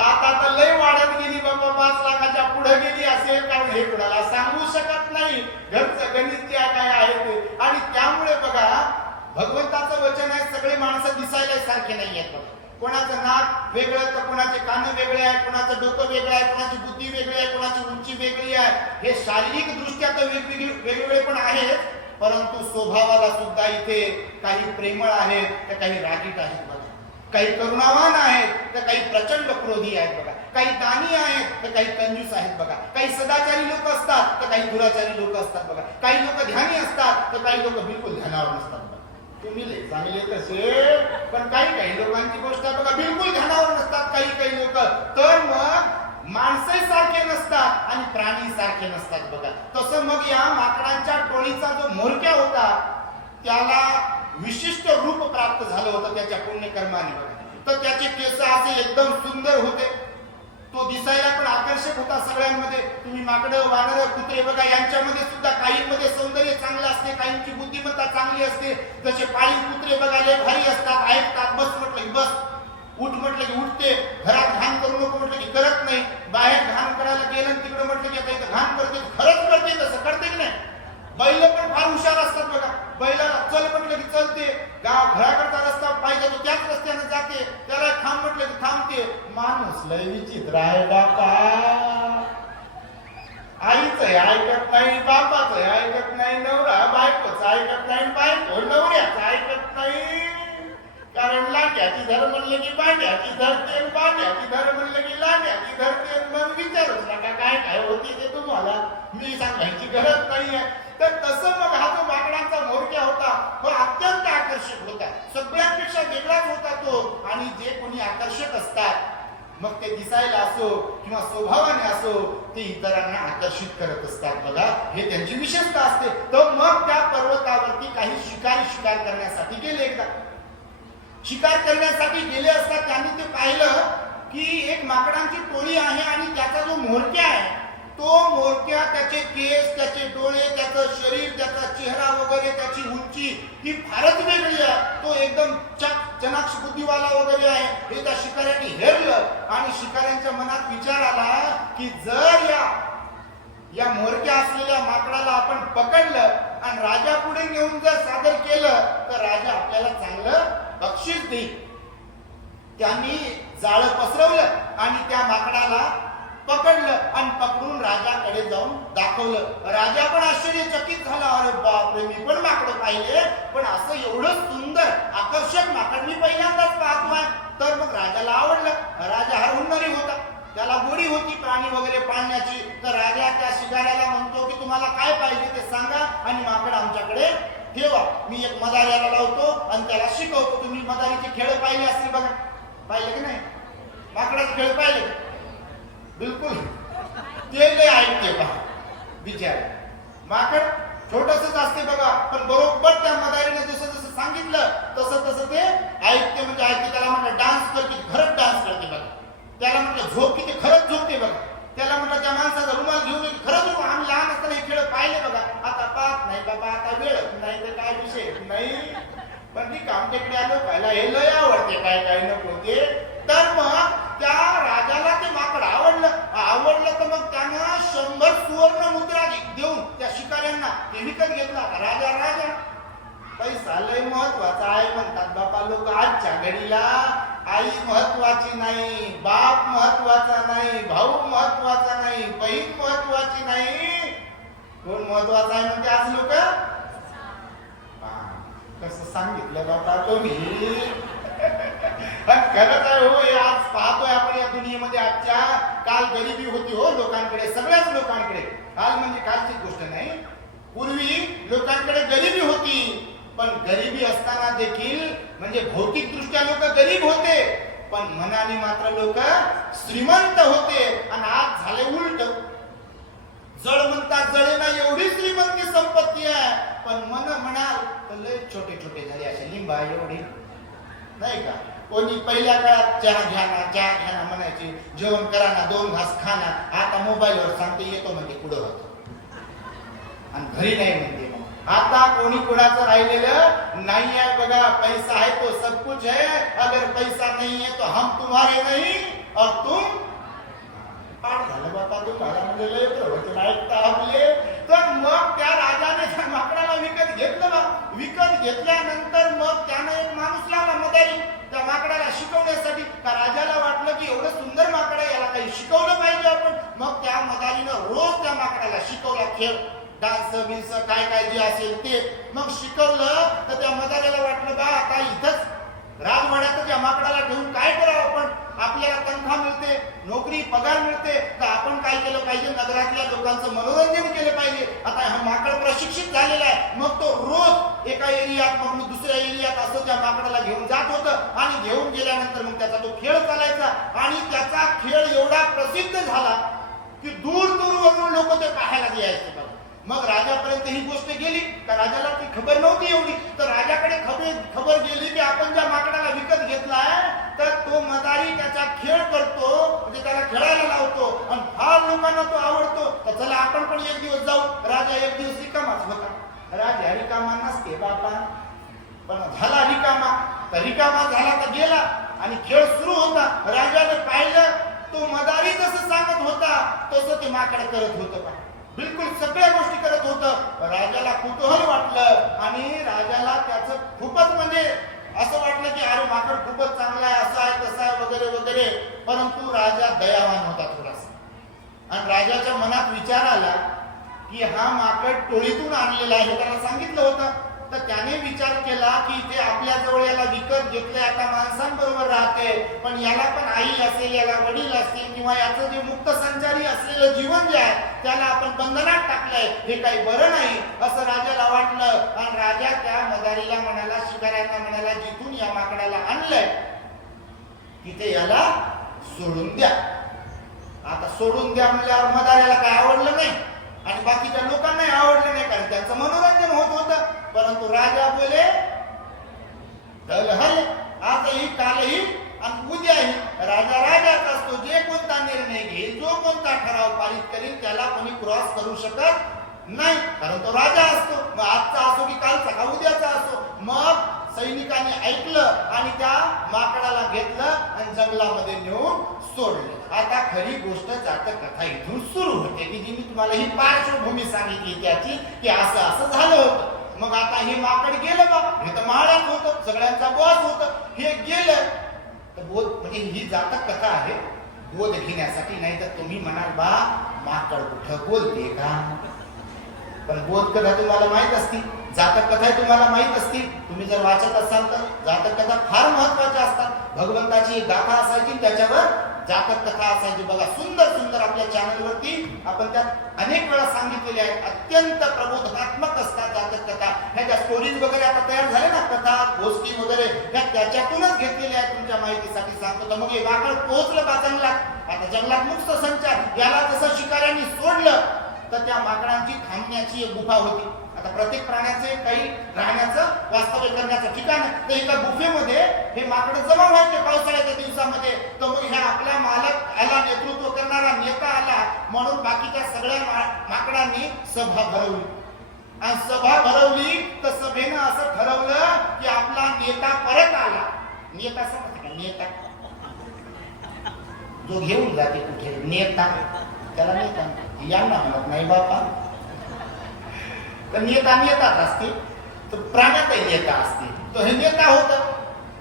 आता तर लय वाढत गेली बाबा, 5 लाखाच्या पुढे गेली असेल. कारण हे कुणाला सांगू शकत नाही, घरचं गणित जे काय आहे ते. आणि त्यामुळे बघा, भगवंताचं वचन आहे, सगळे माणसं दिसायला सारखे नाही आहेत बघा. कोणाचं नाक वेगळं तर कोणाचे कान वेगळे आहे, कोणाचं डोकं वेगळं आहे, कोणाची बुद्धी वेगळी आहे, कोणाची उंची वेगळी आहे. हे शारीरिक दृष्ट्या तर वेगवेगळे पण आहेत, परंतु स्वभावाला सुद्धा इथे काही प्रेमळ आहेत तर काही रागीट आहेत बघा. काही करुणावान आहेत तर काही प्रचंड क्रोधी आहेत बघा. काही दानी आहेत तर काही कंजूस आहेत बघा. काही सदाचारी लोक असतात तर काही दुराचारी लोक असतात बघा. काही लोक ध्यानी असतात तर काही लोक बिलकुल ध्यानावर नसतात. तुम्ही चांगले तसे, पण काही लोकांची गोष्ट बघा, बिलकुल ध्यानावर नसतात काही लोक. तर मग माणसं सारखे नसतात आणि प्राणी सारखे नसतात बघा. तसं मग या माकडांच्या टोळीचा जो मोरक्या होता, त्याला विशिष्ट रूप प्राप्त झालं होतं त्याच्या पुण्यकर्माने बघा. तर त्याचे केस असे एकदम सुंदर होते, तो दिसायला पण आकर्षक होता सगळ्यांमध्ये. तुम्ही माकडं, वानरं, कुत्रे बघा, यांच्यामध्ये सुद्धा काहींमध्ये सौंदर्य चांगलं असते, काहींची बुद्धिमत्ता चांगली असते. जसे पाळीव कुत्रे बघायला भारी असतात, ऐकतात, बस म्हटलं की बस, उठ म्हटलं की उठते, घरात घाण करू नको म्हटलं की करत नाही, बाहेर घाण करायला गेलं तिकडे म्हटलं की आता इथं घाण करते, खरंच करते, तसं करते की नाही. बैल पण फार हुशार असतात बघा. बैलाला चल म्हटलं की चलते, घराकडचा रस्ता पाहिजे तो त्याच रस्त्याने जाते, त्याला थांब म्हटलं की थांबते. माणूस लय विचित्र आहे बापा. आईचं ऐकत नाही, बापाचं ऐकत नाही, नवरा बायकोचं ऐकत नाही, बायको नवऱ्याचं ऐकत नाही. कारण लाट्याची धर म्हणले की बांड्याची धरते, बांड्याची धर म्हणले की लाट्याची धरते. मग विचारूच नका काय काय होती ते तुम्हाला मी सांगायची गरज नाहीये. तर तसं मग हा जो माकडांचा मोरक्या होता, तो अत्यंत आकर्षक होता, सगळ्यांपेक्षा वेगळाच होता तो. आणि जे कोणी आकर्षक असतात मग ते दिसायला असो किंवा स्वभावाने असो ते इतरांना आकर्षित करत असतात बघा, हे त्यांची विशेषता असते. तर मग त्या पर्वतावरती काही शिकारी शिकार करण्यासाठी गेले. एकदा शिकार करण्यासाठी गेले असता त्यांनी ते पाहिलं की एक माकडांची टोळी आहे आणि त्याचा जो म्होरक्या आहे तो मोरक्या, त्याचे केस, त्याचे डोळे, त्याचं शरीर, त्याचा चेहरा वगैरे, त्याची उंची ही फारच वेगळी आहे. तो एकदम चनाक्ष बुद्धीवाला वगैरे आहे. हे त्या शिकाऱ्यांनी हेरलं आणि शिकाऱ्यांच्या मनात विचार आला की जर या मोरक्या असलेल्या माकडाला आपण पकडलं आणि राजा पुढे नेऊन जर सादर केलं तर राजा आपल्याला चांगलं बक्षीस देईल. त्यांनी जाळं पसरवलं आणि त्या माकडाला पकडलं आणि पकडून राजाकडे जाऊन दाखवलं. राजा पण आश्चर्यचकित झाला. अरे बापरे, मी पण माकडं पाहिले, पण असं एवढं सुंदर आकर्षक माकड मी पहिल्यांदाच पाहतोय. तर मग राजाला आवडलं. राजा हा हुन्नरी होता, त्याला गोडी होती प्राणी वगैरे पाळण्याची. तर राजा त्या शिकाऱ्याला म्हणतो की तुम्हाला काय पाहिजे ते सांगा आणि माकड आमच्याकडे ठेवा, मी एक मदाऱ्याला लावतो आणि त्याला शिकवतो. तुम्ही मदारीचे खेळ पाहिले असतील बघा, पाहिले की नाही? माकडाचे खेळ पाहिले? बिलकुल, ते लय ऐकते पहा बिचार. माकड छोटसच असते बघा, पण बरोबर त्या मदारीने जसं जसं सांगितलं तसं तसं ते ऐकते. म्हणजे ऐकते. त्याला म्हटलं डान्स करते, खरंच डान्स करते बघा. त्याला म्हटलं झोप की ते खरंच झोपते बघा. त्याला म्हटलं त्या माणसाचा रुमाल घेऊन खरंच रुमाल. आम्ही लहान असताना हे खेळ पाहिले बघा. आता पाहत नाही बाबा, आता वेळ नाही तर काय विषय नाही. पण ठीक आमच्याकडे आलो पाहिला, हे लय आवडते, काय काय नको ते. तर मग त्या राजाला ते माकड आवडलं तर मग त्यानं 100 सुवर्ण मुद्रा देऊन त्या शिकाऱ्यांना ते विकत घेतला. राजा पैसा लय महत्वाचा आहे म्हणतात बापा लोक आजच्या घडीला. आई महत्वाची नाही, बाप महत्वाचा नाही, भाऊ महत्वाचा नाही, बहीण महत्वाची नाही. कोण महत्वाचा आहे म्हणते आज लोक? कसं सांगितलं बाबा तुम्ही. खरंच आहे हो. आज पाहतोय आपण या दुनियेमध्ये आजच्या, काल गरिबी होती हो लोकांकडे, सगळ्याच लोकांकडे. काल म्हणजे कालची गोष्ट नाही, पूर्वी लोकांकडे गरिबी होती. पण गरिबी असताना देखील म्हणजे भौतिक दृष्ट्या लोक गरीब होते, पण मनाने मात्र लोक श्रीमंत होते. आणि आज झाले उलट. जड म्हणतात जळेना एवढी श्रीमंती संपत्ती आहे, पण मन म्हणाल तर लय छोटे छोटे झाले, असे लिंबा एवढी नाही का. कोणी पहिल्या काळात चहा घ्या ना म्हणायचे, जेवण करा ना, 2 घास खा ना. आता मोबाईलवर सांगते येतो म्हणते पुढं होतो आणि घरी नाही म्हणते. आता कोणी कुणाचं राहिलेलं नाही आहे बघा. पैसा है तो सब कुछ है, अगर पैसा नहीं है तो हम तुम्हारे नहीं और तुम पाठ झालं बाबा. तुम्हाला म्हणजे प्रवचन ऐकता आपले. तर मग त्या राजाने त्या माकडाला विकत घेतलं बा. विकत घेतल्यानंतर मग त्यानं एक माणूस लावला मदारी त्या माकडाला शिकवण्यासाठी. का राजाला वाटलं की एवढं सुंदर माकड आहे, याला काही शिकवलं पाहिजे आपण. मग त्या मदारीनं रोज त्या माकडाला शिकवला खेळ, डान्स बिन्स काय काय जे असेल ते. मग शिकवलं तर त्या मदारीला वाटलं बा आता इथंच राजवाड्यात त्या माकडाला ठेवून काय करावं आपण. आपल्याला तनखा मिळते, नोकरी पगार मिळते, तर आपण काय केलं पाहिजे, नगरातल्या लोकांचं मनोरंजन केलं पाहिजे. आता हा माकड प्रशिक्षित झालेला आहे. मग तो रोज एका एरियात मग दुसऱ्या एरियात असं त्या माकडाला घेऊन जात होतं. आणि घेऊन गेल्यानंतर मग त्याचा तो खेळ चालायचा. आणि त्याचा खेळ एवढा प्रसिद्ध झाला की दूर दूरवरून लोक ते पाहायला यायचे. मग राजापर्यंत ही गोष्ट गेली का राजाला ती खबर नव्हती एवढी. तर राजाकडे खबर गेली की आपण ज्या माकडाला विकत घेतलाय तर तो मदारी त्याचा खेळ करतो, म्हणजे त्याला खेळायला लावतो आणि फार लोकांना तो आवडतो. तर चला आपण पण एक दिवस जाऊ. राजा एक दिवस रिकामाच होता. राजा रिकामा नसते बाबा, पण झाला रिकामा. तर रिकामा झाला तर गेला आणि खेळ सुरू होता. राजाने पाहिलं तो मदारी जसं सांगत होता तसं ते माकड करत होतं. बिलकुल सगळ्या गोष्टी करत होतं. राजाला कुतूहल वाटलं आणि राजाला त्याचं खूपच म्हणजे असं वाटलं की अरे माकड खूपच चांगला आहे, असं आहे तसं आहे वगैरे वगैरे. परंतु राजा दयावान होता थोडासा. आणि राजाच्या मनात विचार आला की हा माकड टोळीतून आणलेला आहे, त्याला सांगितलं होतं. तर त्याने विचार केला की ते आपल्या जवळ याला विकत घेतले, आता माणसांबरोबर राहते, पण याला पण आई असेल, याला वडील असतील, किंवा याचं जे मुक्त संचारी असलेलं जीवन जे आहे त्याला आपण बंधनात टाकलंय, हे काही बरं नाही असं राजाला वाटलं. आणि राजा त्या मदारीला म्हणाला, शिकाऱ्यांना म्हणाला, जिथून या माकडाला आणलंय तिथे याला सोडून द्या. आता सोडून द्या म्हणल्यावर मदाऱ्याला काय आवडलं नाही आणि बाकीच्या लोकांनाही आवडलं नाही, कारण त्यांचं मनोरंजन होत होतं. परंतु राजा बोले आजही कालही आणि उद्याही राजा राजाच असतो. जे कोणता निर्णय घेईल, जो कोणता ठराव पारित करेल, त्याला कोणी क्रॉस करू शकत नाही, कारण तो राजा असतो. मग आजचा असो की कालचा का उद्याचा असो. मग सैनिकांनी ऐकलं आणि त्या माकडाला घेतलं आणि जंगलामध्ये नेऊन सोडलं. आता खरी गोष्ट जातक कथा इथून सुरू होते की जी मी तुम्हाला ही पार्श्वभूमी सांगितली त्याची, की असं असं झालं होतं. मग आता हे माकड गेलं बा, हे तर महाराज होतं, सगळ्यांचा बॉस होतं, हे गेलं. तर बोध म्हणजे ही जातक कथा आहे बोध घेण्यासाठी. नाही तर तुम्ही म्हणाल बा माकड कुठं बोलते का, पण बोध कथा तुम्हाला माहित असती, जातक कथा तुम्हाला माहित असती. तुम्ही जर वाचत असाल तर जातक कथा फार महत्वाच्या असतात. भगवंताची एक गाथा असायची, त्याच्यावर जातक कथा असायची. बघा सुंदर सुंदर आपल्या चॅनलवरती आपण त्यात अनेक वेळा सांगितलेले आहेत. अत्यंत प्रबोधात्मक असतात जातक कथा. ह्याच्या स्टोरीज वगैरे आता तयार झाले ना, कथा गोष्टी वगैरे त्याच्यातूनच घेतलेल्या आहेत. तुमच्या माहितीसाठी सांगतो. तर मग हे वाकड पोहोचलं का जंगलात. आता जंगलात मुक्त संचार, याला जसं शिकाऱ्यांनी सोडलं तर त्या माकडांची थांबण्याची एक गुफा होती. आता प्रत्येक प्राण्याचे काही राहण्याचं वास्तव्य करण्याचं ठिकाण आहे. तर एका गुफेमध्ये हे माकड जमा व्हायचे पावसाळ्याच्या दिवसामध्ये. तर मग ह्या आपला मालक आला, नेतृत्व करणारा नेता आला, म्हणून बाकीच्या सगळ्या माकडांनी सभा भरवली. आणि सभा भरवली तर सभेनं असं ठरवलं की आपला नेता परत आला. नेता समजते का, नेता जो घेऊन जाते कुठे, नेता त्याला नेता यांना म्हणत नाही बापा. तर नेता नेताच असते, तर प्राण्यातही नेता असते. तो हे नेता होता,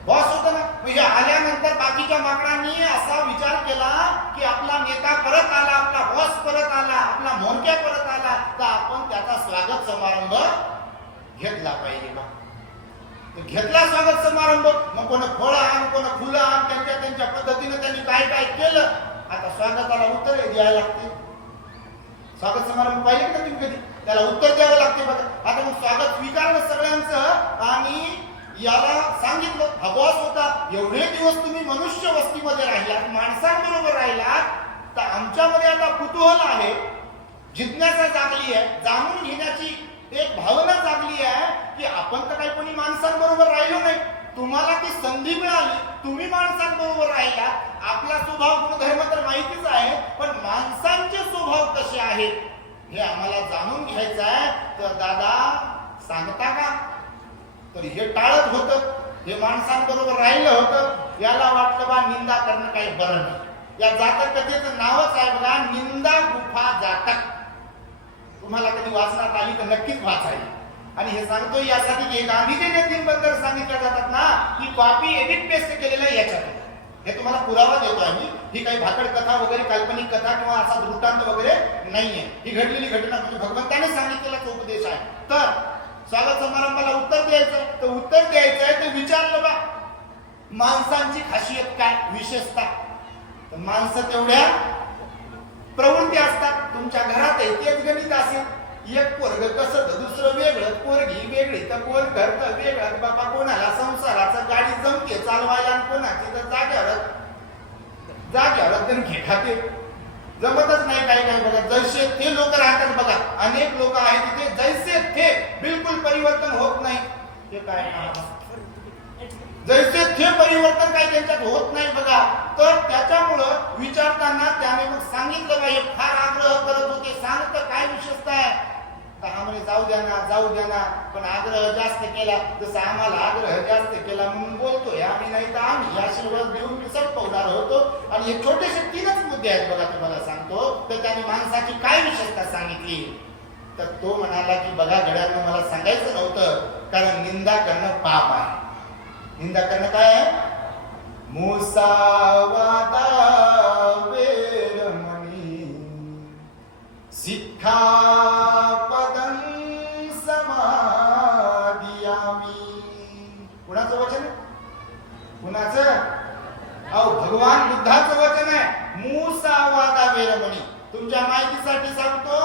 बॉस होता ना. म्हणजे आल्यानंतर बाकीच्या माकडांनी असा विचार केला की आपला नेता परत आला, आपला बॉस परत आला, आपला म्होरक्या परत आला, तर आपण त्याचा स्वागत समारंभ घेतला पाहिजे बा. घेतला स्वागत समारंभ. मग कोण फळं आण, कोण फुलं आण, त्यांच्या त्यांच्या पद्धतीने त्यांनी काय काय केलं. आता स्वागताला उत्तर द्यायला लागते. स्वागत समारंभ पाहिजे का तुम्ही कधी, त्याला उत्तर द्यावं लागते बघा. आता मग स्वागत स्वीकारलं सगळ्यांचं आणि याला सांगितलं, हा बॉस होता, एवढे दिवस तुम्ही मनुष्य वस्तीमध्ये राहिलात, माणसांबरोबर राहिलात, तर आमच्यामध्ये आता कुतूहल आहे, जिज्ञासा जागली आहे, जाणून घेण्याची एक भावना जागली आहे की आपण तर काही कोणी माणसांबरोबर राहिलो नाही, तुम्हाला ती संधी मिळाली, तुम्ही माणसांबरोबर राहिला. आपला स्वभाव गुणधर्म तर माहितीच आहे, पण माणसांचे स्वभाव कसे आहेत हे आम्हाला जाणून घ्यायचं आहे. तर दादा सांगता का. तर हे टाळत होतं, हे माणसांबरोबर राहिलं होतं. याला वाटतं बा निंदा करणं काही बरं नाही. या जातक कथेचं नावच आहे बघा, निंदा गुफा जातक. तुम्हाला कधी वाचनात आली तर नक्कीच वाचायला. आणि हे सांगतो यासाठी की गांधीजी नेत्यांबद्दल सांगितलं जातात ना की कॉपी एडिट पेस्ट केलेलं आहे याच्यात. हे तुम्हाला पुरावा देतो आम्ही. ही काही भाकड कथा वगैरे, काल्पनिक कथा किंवा असा दृष्टांत वगैरे नाहीये. ही घडलेली घटना म्हणजे भगवंताने सांगितलेला उपदेश आहे. तर स्वागत समारंभाला उत्तर द्यायचं, तर उत्तर द्यायचं आहे ते विचारलं बा माणसांची खासियत काय, विशेषता. तर माणसं तेवढ्या प्रवृत्ती असतात. तुमच्या घरात तेच गणित असेल, एक पोरग कसं तर दुसरं वेगळं, पोरगी वेगळी तर कोण घरचं वेगळं. बाबा कोणाला संसाराचं गाडी जमते चालवायला, कोणाची तर जाग्यावर घेठाते जमतच नाही. काही काही बघा जैसे ते लोक राहतात बघा, अनेक लोक आहेत तिथे जैसे थे बिलकुल परिवर्तन होत नाही. ते काय जैसे थे परिवर्तन काही त्यांच्यात होत नाही बघा. तर त्याच्यामुळं विचारताना त्याने मग सांगितलं पाहिजे, फार आग्रह करत होते, सांगत काय विशेषता आहे. आम्हाला जाऊ द्या ना, पण आग्रह जास्त केला, जसं आम्हाला आग्रह जास्त केला म्हणून बोलतोय आम्ही, नाही तर आम्ही या शिल्लक देऊन संपवणार होतो. आणि हे छोटेसे 3च मुद्दे आहेत बघा, तुम्हाला सांगतो. तर त्याने माणसाची काय विशेषता सांगितली. तर तो म्हणाला की बघा घड्याळनं मला सांगायचं नव्हतं, कारण निंदा करणं पाप आहे. निंदा करणं काय आहे. मुसावादा वेरमणी सिक्खापदं समादियामि. कुणाचं वचन आहे, कुणाचं. अहो भगवान बुद्धाचं वचन आहे. मुसावादा वेरमणी. तुमच्या माहितीसाठी सांगतो,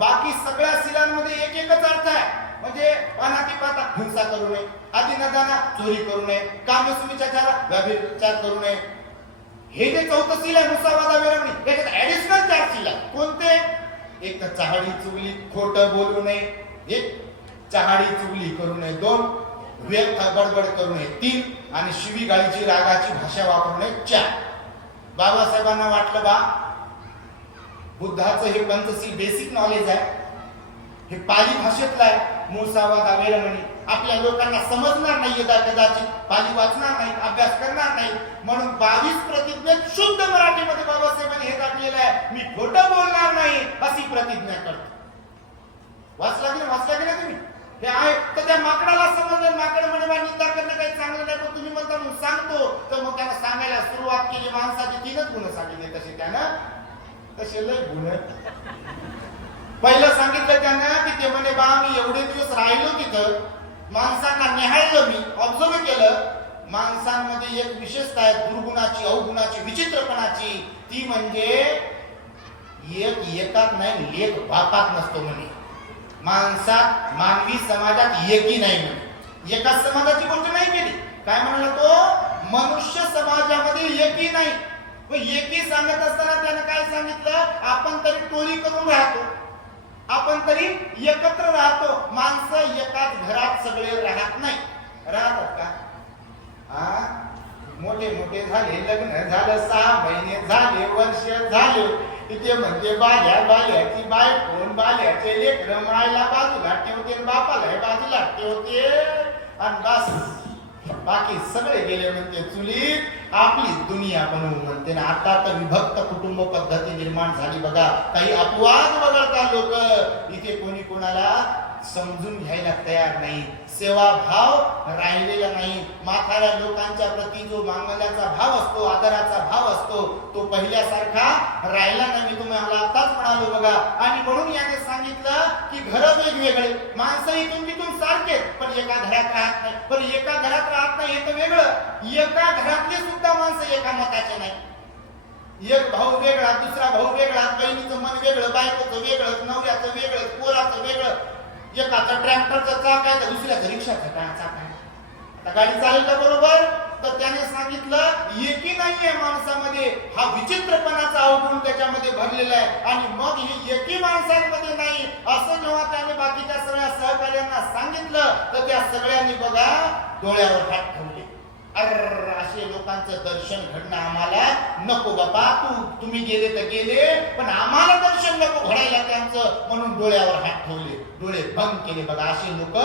बाकी सगळ्या शिलांमध्ये एक एकच अर्थ आहे. म्हणजे अनातिपाता हिंसा करू नये, आदिनदाना चोरी करू नये, कामसुमिचारा व्यभिचार करू नये. हे जे चौथसील आहे मुसावादा वेरवणी याच्यात ऍडिशनल चार्जशील आहे. कोणते? एक तर चहाडी चुगली, खोटं बोलू नये, एक चहाडी चुगली करू नये, 2 व्यर्थ बडबड करू नये, 3 आणि शिवीगाळीची रागाची भाषा वापरू नये, 4. बाबासाहेबांना वाटलं बा बुद्धाचं हे पंचशील बेसिक नॉलेज आहे, हे पाली भाषेतलं आहे, मुसावादा वेरवणी आपल्या लोकांना समजणार नाही, कदाचित पाली वाचणार नाही, अभ्यास करणार नाही, म्हणून 22 प्रतिज्ञेत शुद्ध मराठीमध्ये बाबासाहेबांनी हे टाकलेलं आहे, मी खोटं बोलणार नाही अशी प्रतिज्ञा करतो. वाचला की नाही तुम्ही? हे आहे तर त्या माकडाला समजलं, माकड म्हणे बा निंदा करणं काही चांगलं नाही, पण तुम्ही म्हणता म्हणून सांगतो, तर मग त्याला सांगायला सुरुवात केली. माणसाचे 3च गुण सांगितले तसे त्यानं, तसे लय गुण. पहिलं सांगितलं त्यानं की ते म्हणे बा मी एवढे दिवस राहिलो तिथं, माणसांना निहाळलं, मी ऑब्झर्व केलं, माणसांमध्ये एक विशेषता आहे दुर्गुणाची, अवगुणाची, विचित्रपणाची, ती म्हणजे एक एकात नाही, लेख बापात नसतो म्हणे. माणसात, मानवी समाजात एकी नाही म्हणे. एकाच समाजाची गोष्ट नाही केली. काय म्हणला तो? मनुष्य समाजामध्ये एकी नाही. एकी सांगत असताना त्यानं काय सांगितलं? आपण तरी टोळी करून राहतो, आपण तरी एकत्र राहतो. माणसं एकाच घरात सगळे राहत नाही. राहतात का? मोठे मोठे झाले, लग्न झालं, 6 महिने झाले, वर्ष झाले, तिथे म्हणते बाल्याची बायको, बाल्याचे लेकरं मायला बाजूला ठेवते, बापाला बाजूला ठेवते, आणि बस बाकी सगळे गेले म्हणते चुलीत, आपली दुनिया बनवू म्हणते ना. आता तर विभक्त कुटुंब पद्धती निर्माण झाली बघा. काही अपवाद वगळता लोक इथे कोणी कोणाला समजून घ्यायला तयार नाही. सेवाभाव राहिलेला नाही. म्हाताऱ्या लोकांच्या प्रती जो मांगल्याचा भाव असतो, आदराचा भाव असतो, तो पहिल्यासारखा राहिला नाही. मी तुम्हाला आताच म्हणालो बघा. आणि म्हणून याने सांगितलं की घर वेगवेगळे, माणसं इथून तिथून सारखे, पण एका घरात राहत नाही. पण एका घरात राहत नाही हे तर वेगळं, एका घरातली सुद्धा माणसं एका मताचे नाही. एक भाऊ वेगळा, दुसरा भाऊ वेगळा, बहिणीचं मन वेगळं, बायकोचं वेगळं, नवऱ्याचं वेगळं, पोराचं वेगळं. एकाचा ट्रॅक्टरचा चाक आहे तर दुसऱ्याचा रिक्षाचा चाक आहे. आता गाडी चालेल का बरोबर? तर त्याने सांगितलं एकी नाहीये माणसामध्ये. हा विचित्रपणाचा अवगुण त्याच्यामध्ये भरलेला आहे. आणि मग ही एकी माणसांमध्ये नाही असं जेव्हा त्याने बाकीच्या सगळ्या सहकार्यांना सांगितलं, तर त्या सगळ्यांनी बघा डोळ्यावर हात ठेवले. असे लोकांचं दर्शन घडणं आम्हाला नको बाबा. तुम्ही गेले तर गेले, पण आम्हाला दर्शन नको घडायला त्यांचं, म्हणून डोळ्यावर हात ठेवले, डोळे बंद केले. बघा असे लोक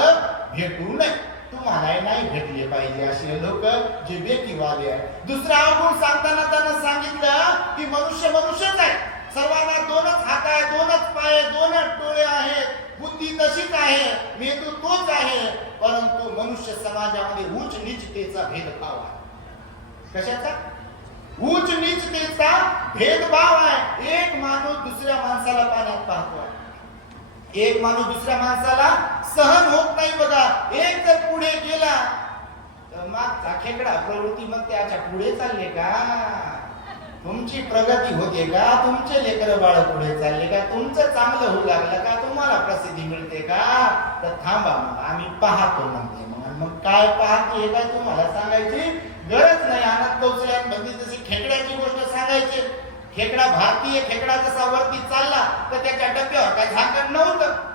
भेटू नये. तुम्हाला नाही भेटले पाहिजे असे लोक जे बेकीवाले आहेत. दुसरा अवगुण सांगताना त्यानं सांगितलं की मनुष्य मनुष्यच आहे. सर्वांना 2च हात आहे, 2च पाय, 2च डोळे आहेत, बुद्धी तशीच आहे, मेंदू तोच आहे, परंतु मनुष्य समाजामध्ये उच्च नीचतेचा भेदभाव आहे. कशाचा? उच्च नीचतेचा भेदभाव आहे. एक माणूस दुसऱ्या माणसाला पाण्यात पाहतो, एक माणूस दुसऱ्या माणसाला सहन होत नाही बघा. एक जर पुढे गेला तर मागचा खेकडा प्रवृत्ती मग त्याच्या पुढे चालले का? तुमची प्रगती होते का? तुमचे लेकर बाळ पुढे चालले का? तुमचं चांगलं होऊ लागलं का? तुम्हाला प्रसिद्धी मिळते का? तर थांबा, मग आम्ही पाहतो म्हणते. मग काय पाहते काय तुम्हाला सांगायची गरज नाही. अनाथ कौशल्यांमध्ये जशी खेकड्याची गोष्ट सांगायची. खेकडा, भारतीय खेकडा जसा वरती चालला तर त्याच्या डब्यावर काय झाकण नव्हतं.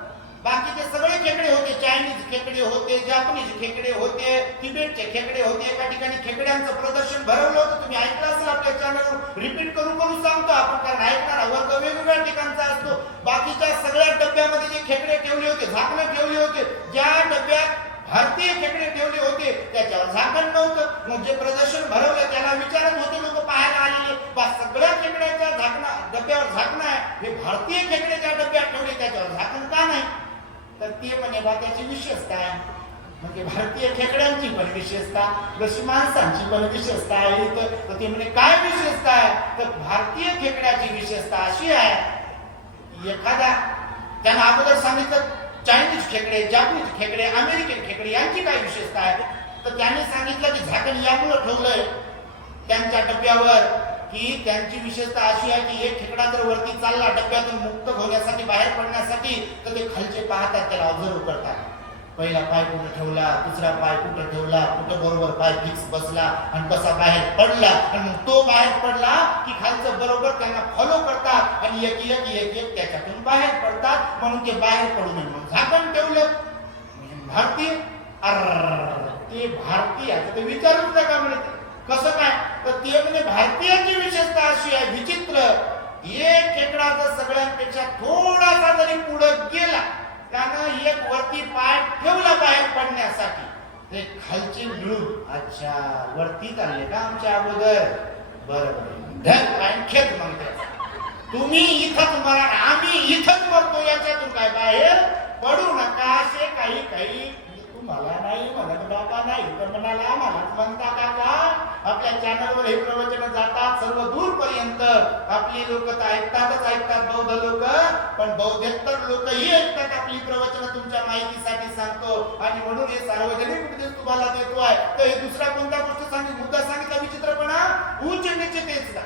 बाकीचे सगळे खेकडे होते, चायनीज खेकडे होते, जापनीज खेकडे होते, तिबेटचे खेकडे होते. एका ठिकाणी खेकड्यांचं प्रदर्शन भरवलं होतं. तुम्ही ऐकलं असेल, आपल्या चॅनलवर रिपीट करून करून सांगतो आपण, कारण ऐकणारा वर्ग वेगवेगळ्या ठिकाणचा असतो. बाकीच्या सगळ्या डब्यामध्ये जे खेकडे ठेवले होते, झाकणं ठेवले होते, ज्या डब्यात भारतीय खेकडे ठेवले होते त्याच्यावर झाकण नव्हतं. मग जे प्रदर्शन भरवलं त्याला विचारत होते लोक पाहायला आलेले, बा सगळ्या खेकड्याच्या डब्यावर झाकण आहे, हे भारतीय खेकडे ज्या डब्यात ठेवले त्याच्यावर झाकण का नाही? तर ते म्हणे बा त्याची विशेषता आहे. म्हणजे भारतीय खेकड्यांची पण विशेषता, जशी माणसांची पण विशेषता आहे. तर ते म्हणे काय विशेषता आहे? तर भारतीय खेकड्याची विशेषता अशी आहे, एखादा त्यांना अगोदर सांगितलं चायनीज खेकडे, जापनीज खेकडे, अमेरिकन खेकडे यांची काय विशेषता आहे? तर त्यांनी सांगितलं की झाकण यामुळे ठेवलंय त्यांच्या डब्यावर की त्यांची विशेषता अशी आहे की एक खेकडा जर वरती चालला डब्यातून मुक्त होण्यासाठी, बाहेर पडण्यासाठी, तर ते खालचे पाहतात, त्याला ऑब्झर्व करतात. पहिला पाय कुठं ठेवला, दुसरा पाय कुठं ठेवला, कुठं बरोबर पाय फिक्स बसला आणि कसा बाहेर पडला, आणि तो बाहेर पडला की खालचं बरोबर त्यांना फॉलो करतात आणि एक एक एक एक त्याच्यातून बाहेर पडतात, म्हणून ते बाहेर पडू नये म्हणून झाकण ठेवलं. भारतीय ते भारतीय आता ते विचारूच नका मिळते कसं काय, तर ते म्हणजे भारतीयाची विशेषता अशी आहे विचित्र, एक खेकडा जर सगळ्यांपेक्षा थोडासा जरी पुढे गेला त्यानं एक वरती पाय ठेवला बाहेर पडण्यासाठी, ते खालची मिळून अच्छा वरती चालले का आमच्या अगोदर, बरोबर ढग आणखीच म्हणते तुम्ही इथंच मरा आम्ही इथंच मरतो, याच्यातून काय बाहेर पडू नका असे काही काही तुम्हाला नाही म्हणत बाबा नाही तर म्हणाला मलाच म्हणता काका. आपल्या चॅनलवर हे प्रवचन जातात सर्व दूरपर्यंत, आपली लोक तर ऐकतात बौद्ध लोक, पण बौद्धेतर लोकही ऐकतात आपली प्रवचन तुमच्या माहितीसाठी सांगतो, आणि म्हणून हे सार्वजनिक उपदेश तुम्हाला देतोय. तर हे दुसरा कोणता गोष्ट सांगितली, मुद्दा सांगितला विचित्रपणा, उच्च नीच तेच का,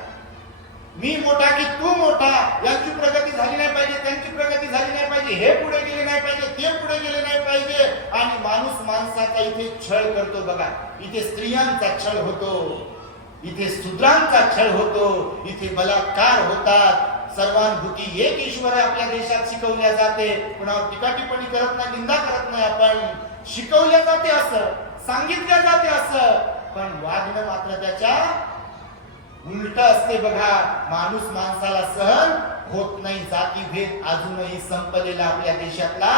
मी मोठा की तू मोठा, यांची प्रगती झाली नाही पाहिजे, त्यांची प्रगती झाली नाही पाहिजे, हे पुढे गेले नाही पाहिजे, ते पुढे गेले नाही पाहिजे, आणि माणूस माणसाचा इथे छळ करतो बघा. इथे स्त्रियांचा छळ होतो, इथे शूद्रांचा छळ होतो, इथे बलात्कार होतात. सर्वानुभूती एक ईश्वर आपल्या देशात शिकवल्या जाते, कुणावर टीका टिप्पणी करत नाही, निंदा करत नाही आपण, शिकवल्या जाते असं, सांगितल्या जाते असं, पण वागणं मात्र त्याच्या उलट असते बघा. माणूस माणसाला सहन होत नाही, जाती भेद अजूनही संपलेला आपल्या देशातला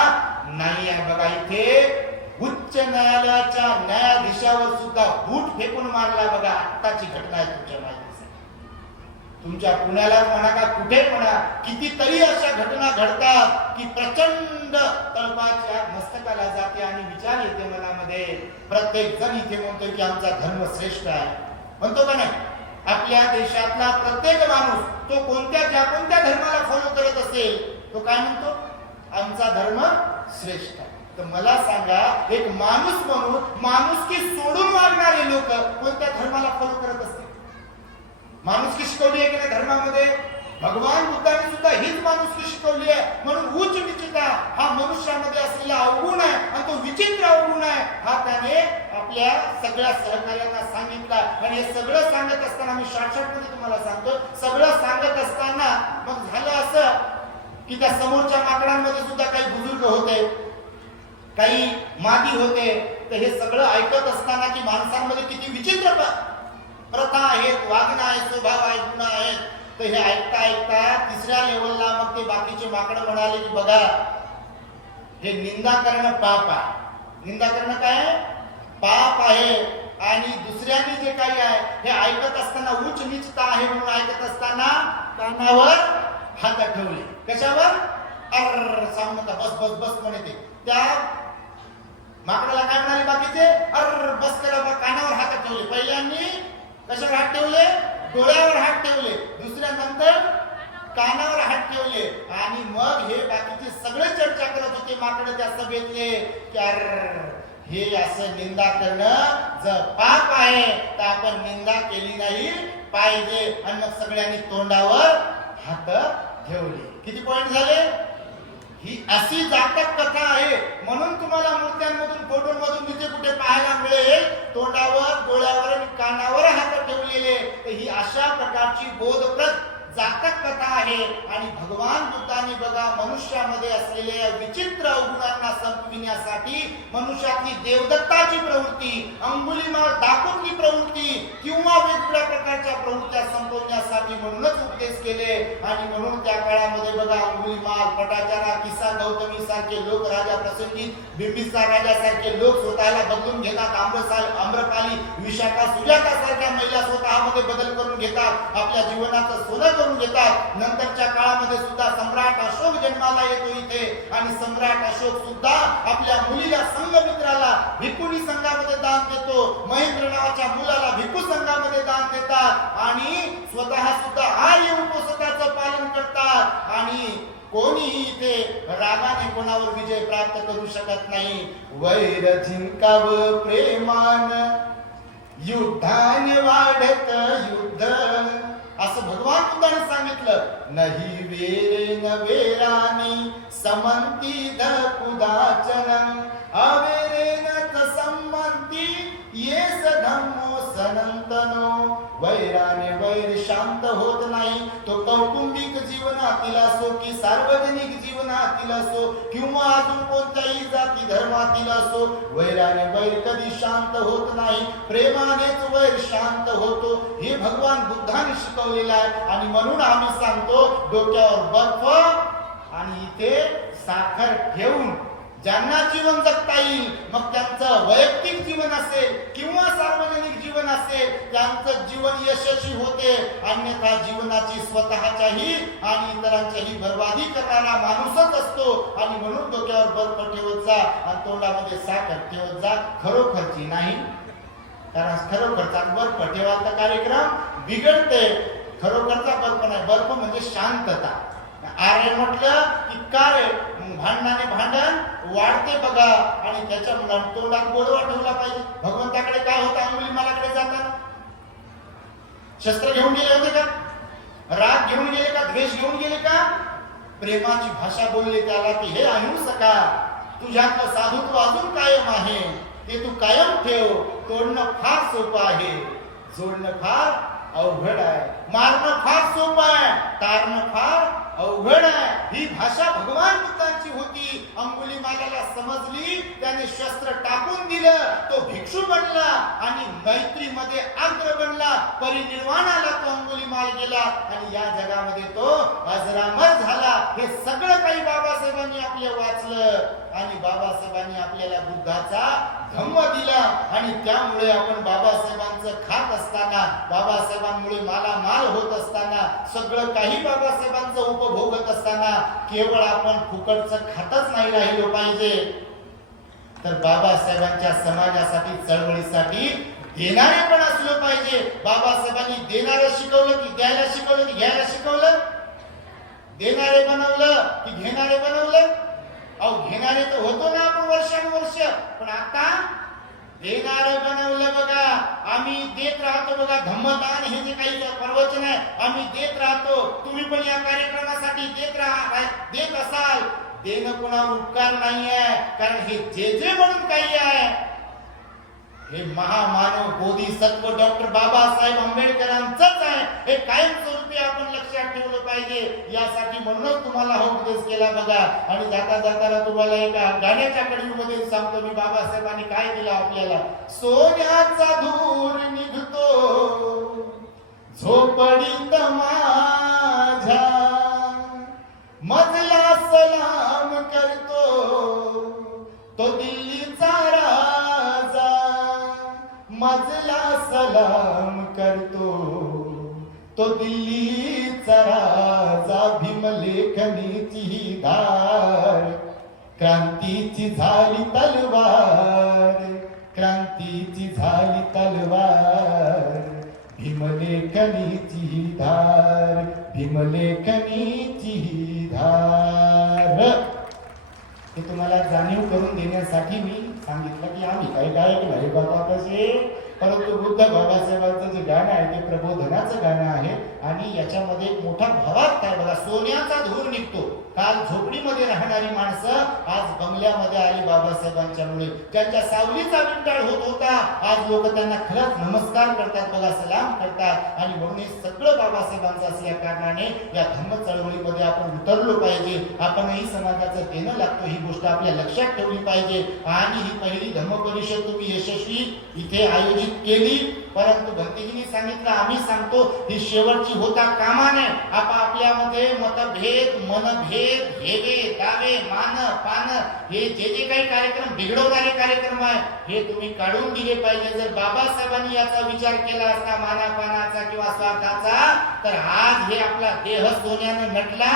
नाही आहे बघा. इथे उच्च न्यायालयाच्या न्यायाधीशावर सुद्धा बूट फेकून मारला बघा. आत्ताची घटना आहे तुमच्या माहितीसाठी, तुमच्या पुण्याला म्हणा का कुठे म्हणा, कितीतरी अशा घटना घडतात की प्रचंड तळपाच्या मस्तकाला जाते आणि विचार येते मनामध्ये. प्रत्येक जण इथे म्हणतो की आमचा धर्म श्रेष्ठ आहे, म्हणतो का नाही? आपल्या देशातला प्रत्येक माणूस तो कोणत्या धर्माला फॉलो करत असेल तो काय म्हणतो, आमचा धर्म श्रेष्ठ आहे. तर मला सांगा, एक माणूस म्हणून माणुसकी सोडून वागणारे लोक कोणत्या धर्माला फॉलो करत असतील? माणुसकी शिकवली आहे की नाही धर्मामध्ये? भगवान बुद्धाने सुद्धा हीच माणुसकी शिकवली आहे. म्हणून उच्च विचिता हा मनुष्यामध्ये असलेला अवगुण आहे, आणि तो विचित्र अवगुण आहे हा त्याने आपल्या सगळ्या सहकार्यांना सांगितला. आणि हे सगळं सांगत असताना मी शॉर्टकट मध्ये तुम्हाला सांगतो, सगळं सांगत असताना मग झालं असं की त्या समोरच्या माकडांमध्ये सुद्धा काही बुजुर्ग होते, काही मादी होते. तर हे सगळं ऐकत असताना की माणसांमध्ये किती विचित्र प्रथा आहेत, वागणं आहे, स्वभाव आहे, गुण आहेत. तर हे ऐकता ऐकता तिसऱ्या लेवलला मग ते बाकीचे माकडं म्हणाले की बघा, हे निंदा करणं पाप आहे. निंदा करणं काय पाप आहे, आणि दुसऱ्यांनी जे काही आहे हे ऐकत असताना उच्च नीचता आहे म्हणून ऐकत असताना कानावर हात ठेवले. कशावर? सांग नका, बस बस बस म्हणते. त्या माकडाला काय म्हणाले बाकीचे? बस करा, कानावर हात ठेवले. पहिल्यांनी कशावर हात ठेवले? डोळ्यावर हात ठेवले. दुसऱ्यानंतर कानावर हात ठेवले. आणि मग हे बाकीचे सगळे चर्चा करत होते माकडे त्या सभेतले की हे असं निंदा करणं जर पाप आहे तर आपण निंदा केली नाही पाहिजे. आणि मग सगळ्यांनी तोंडावर हात ठेवले. किती पॉइंट झाले? ही अशी जातक कथा आहे. म्हणून तुम्हाला मूर्त्यांमधून फोटोमधून जिथे कुठे पाहायला मिळेल तोंडावर, डोळ्यावर आणि कानावर हात ठेवलेले, ही अशा प्रकारची बोधप्रद जातक कथा आहे. आणि भगवान बुद्धाने बघा मनुष्यामध्ये असलेल्या विचित्र अवगुणांना संपविण्यासाठी मनुष्यातली देवदत्ताची प्रवृत्ती, अंगुलीमाळ दाखवली प्रवृत्ती किंवा वेगवेगळ्या प्रकारच्या प्रवृत्त्या संपवण्यासाठी म्हणूनच उपदेश केले. आणि म्हणून त्या काळामध्ये बघा अंगुलीमाळ, पटाचारा, किस्सा गौतमी सारखे लोक, राजा प्रसंगी बिंबिसार राजासारखे लोक स्वतःला बदलून घेतात. आम्रपाली, विशाखा, सुजाता सारख्या महिला स्वतःमध्ये बदल करून घेतात, आपल्या जीवनाचं सोनं करून घेतात. नंतरच्या काळामध्ये सुद्धा सम्राट अशोक जन्माला येतो इथे, आणि सम्राट अशोक सुद्धा आपल्या मुलीला संघमित्राला भिक्खुनी संघामध्ये दान देतो. महेंद्र नावाच्या मुलाला भिक्खू संघामध्ये दान देतात, आणि स्वतः सुद्धा आर्य उपवासाचं पालन करतात. आणि कोणीही इथे रागाने कोणावर विजय प्राप्त करू शकत नाही. वैर जिंकाव प्रेमान, युद्धाने वाढत युद्ध, असं भगवान बुद्धाने सांगितलं. नाही वेरेन वेरानी समंती धकुदाचन, अवेरेन संमती येस धम्मो सनातनो. वैराने वैर शांत होत नाही. तो कौटुंबिक जीवनातील असो की सार्वजनिक जीवनातील असो किंवा अजून कोणत्याही जाती धर्मातील असो, वैराने वैर कधी शांत होत नाही. प्रेमानेच वैर शांत होतो हे भगवान बुद्धाने शिकवलेलं आहे. आणि म्हणून आम्ही सांगतो, डोक्यावर बर्फ आणि इथे साखर ठेवून ज्यांना जीवन जगता येईल, मग त्यांचं वैयक्तिक जीवन असेल किंवा सार्वजनिक जीवन असेल, त्यांचं जीवन यशस्वी होते. अन्यथा जीवनाची स्वतःच्याही आणि इतरांच्याही बर्बादी करणारा माणूसच असतो. आणि म्हणून डोक्यावर बर्फ ठेवत जा आणि तोंडामध्ये साखर ठेवत जा, खरोखरची नाही. कारण खरोखरचा बर्फ ठेवायचा कार्यक्रम बिघडते. खरोखरचा बर्फ नाही, बर्फ म्हणजे शांतता. आरे म्हटलं की का रे, भांडणाने भांडण वाढते बघा. आणि त्याच्या मुलांना तोंडात गोडवा ठेवला पाहिजे. भगवंताकडे काय होतं अंगुलीमालाकडे जाताना? शस्त्र घेऊन गेले होते का? राग घेऊन गेले का? द्वेष घेऊन गेले का? प्रेमाची भाषा बोलले त्याला की हे अहिंसका, तुझ्यातलं साधुत्व अजून कायम आहे, ते तू कायम ठेव. तोडणं फार सोपं आहे, जोडणं फार अवघड आहे. मारणं फार सोपं आहे, तारणं फार अवघड आहे. ही भाषा भगवान बुद्धांची होती. अंगुलीमालाला समजली, त्याने शस्त्र टाकून दिलं, तो भिक्षू बनला आणि मैत्रीमध्ये अग्र बनला. परिनिर्वाणाला तो अंगुलीमाल गेला आणि या जगामध्ये तो अजरामर झाला. हे सगळं काही बाबासाहेबांनी आपल्या वाचलं आणि बाबासाहेबांनी आपल्याला बुद्धाचा धम्म दिला. आणि त्यामुळे आपण बाबासाहेबांचं खात असताना, बाबासाहेबांमुळे मालामाल होत असताना, सगळं काही बाबासाहेबांचं उपभोगत असताना केवळ आपण फुकटचं खातच नाही राहिलो पाहिजे, तर बाबासाहेबांच्या समाजासाठी, चळवळीसाठी देणारे पण असलो पाहिजे. बाबासाहेबांनी देणारं शिकवलं की द्यायला शिकवलं की घ्यायला शिकवलं? देणारे बनवलं की घेणारे बनवलं? अहो घेणारे तर होतो ना आपण वर्षानुवर्ष, पण आता देणारे बनवलं बघा. आम्ही देत राहतो बघा. धम्मदान हे जे काही प्रवचन आहे आम्ही देत राहतो. तुम्ही पण या कार्यक्रमासाठी देत असाल. देणं कोणावर उपकार नाही आहे, कारण हे जे म्हणून काही आहे हे महामानव बोधिसत्व डॉक्टर बाबासाहेब आंबेडकरांचंच आहे. हे कायमस्वरूपी आपण लक्षात ठेवलं पाहिजे. यासाठी म्हणूनच तुम्हाला हा उपदेश केला बघा. आणि जाता जाताना तुम्हाला एका गाण्याच्या कडवीमध्ये सांगतो मी, बाबासाहेबांनी काय दिलं आपल्याला. सोन्याचा धूर निघतो झोपडीत माझ्या, मजला सलाम करतो तो दिल्लीचा राजा, मजला सलाम करतो तो दिल्लीचा राजा. भीमलेखनीची धार, क्रांतीची झाली तलवार, क्रांतीची झाली तलवार. भीमलेखनीची धार, भीमलेखनीची धार. हे तुम्हाला जाणीव करून देण्यासाठी मी सांगितलं की आम्ही काही गायक नाही बाबा तसे, परंतु बुद्ध बाबासाहेबांचं जे गाणं आहे ते प्रबोधनाचं गाणं आहे. आणि याच्यामध्ये एक मोठा भावार्थ काय बघा. सोन्याचा धूर निघतो. काल झोपडीमध्ये राहणारी माणसं आज बंगल्यामध्ये आली बाबासाहेबांच्या मुळे. त्यांच्या सावलीचा विंटाळ होत होता, आज लोक त्यांना खरंच नमस्कार करतात बघा, सलाम करतात. आणि म्हणून हे सगळं बाबासाहेबांचं असल्या कारणाने या धम्म चळवळीमध्ये आपण उतरलो पाहिजे. आपणही समाजाचं देणं लागतो, ही गोष्ट आपल्या लक्षात ठेवली पाहिजे. आणि ही पहिली धम्म परिषद तुम्ही यशस्वी इथे आयोजित केली, परंतु भक्तीजींनी सांगितलं, आम्ही सांगतो ही शेवटची होता कामा नये. आपापल्यामध्ये मतभेद, मनभेद, भेदे, दावे, मान पान हे जे काही कार्यक्रम बिघडवणारे कार्यक्रम आहे हे तुम्ही काढून दिले पाहिजे. जर बाबासाहेबांनी याचा विचार केला असता मानापानाचा किंवा स्वार्थाचा, तर आज हे आपला देह सोन्यानं नटला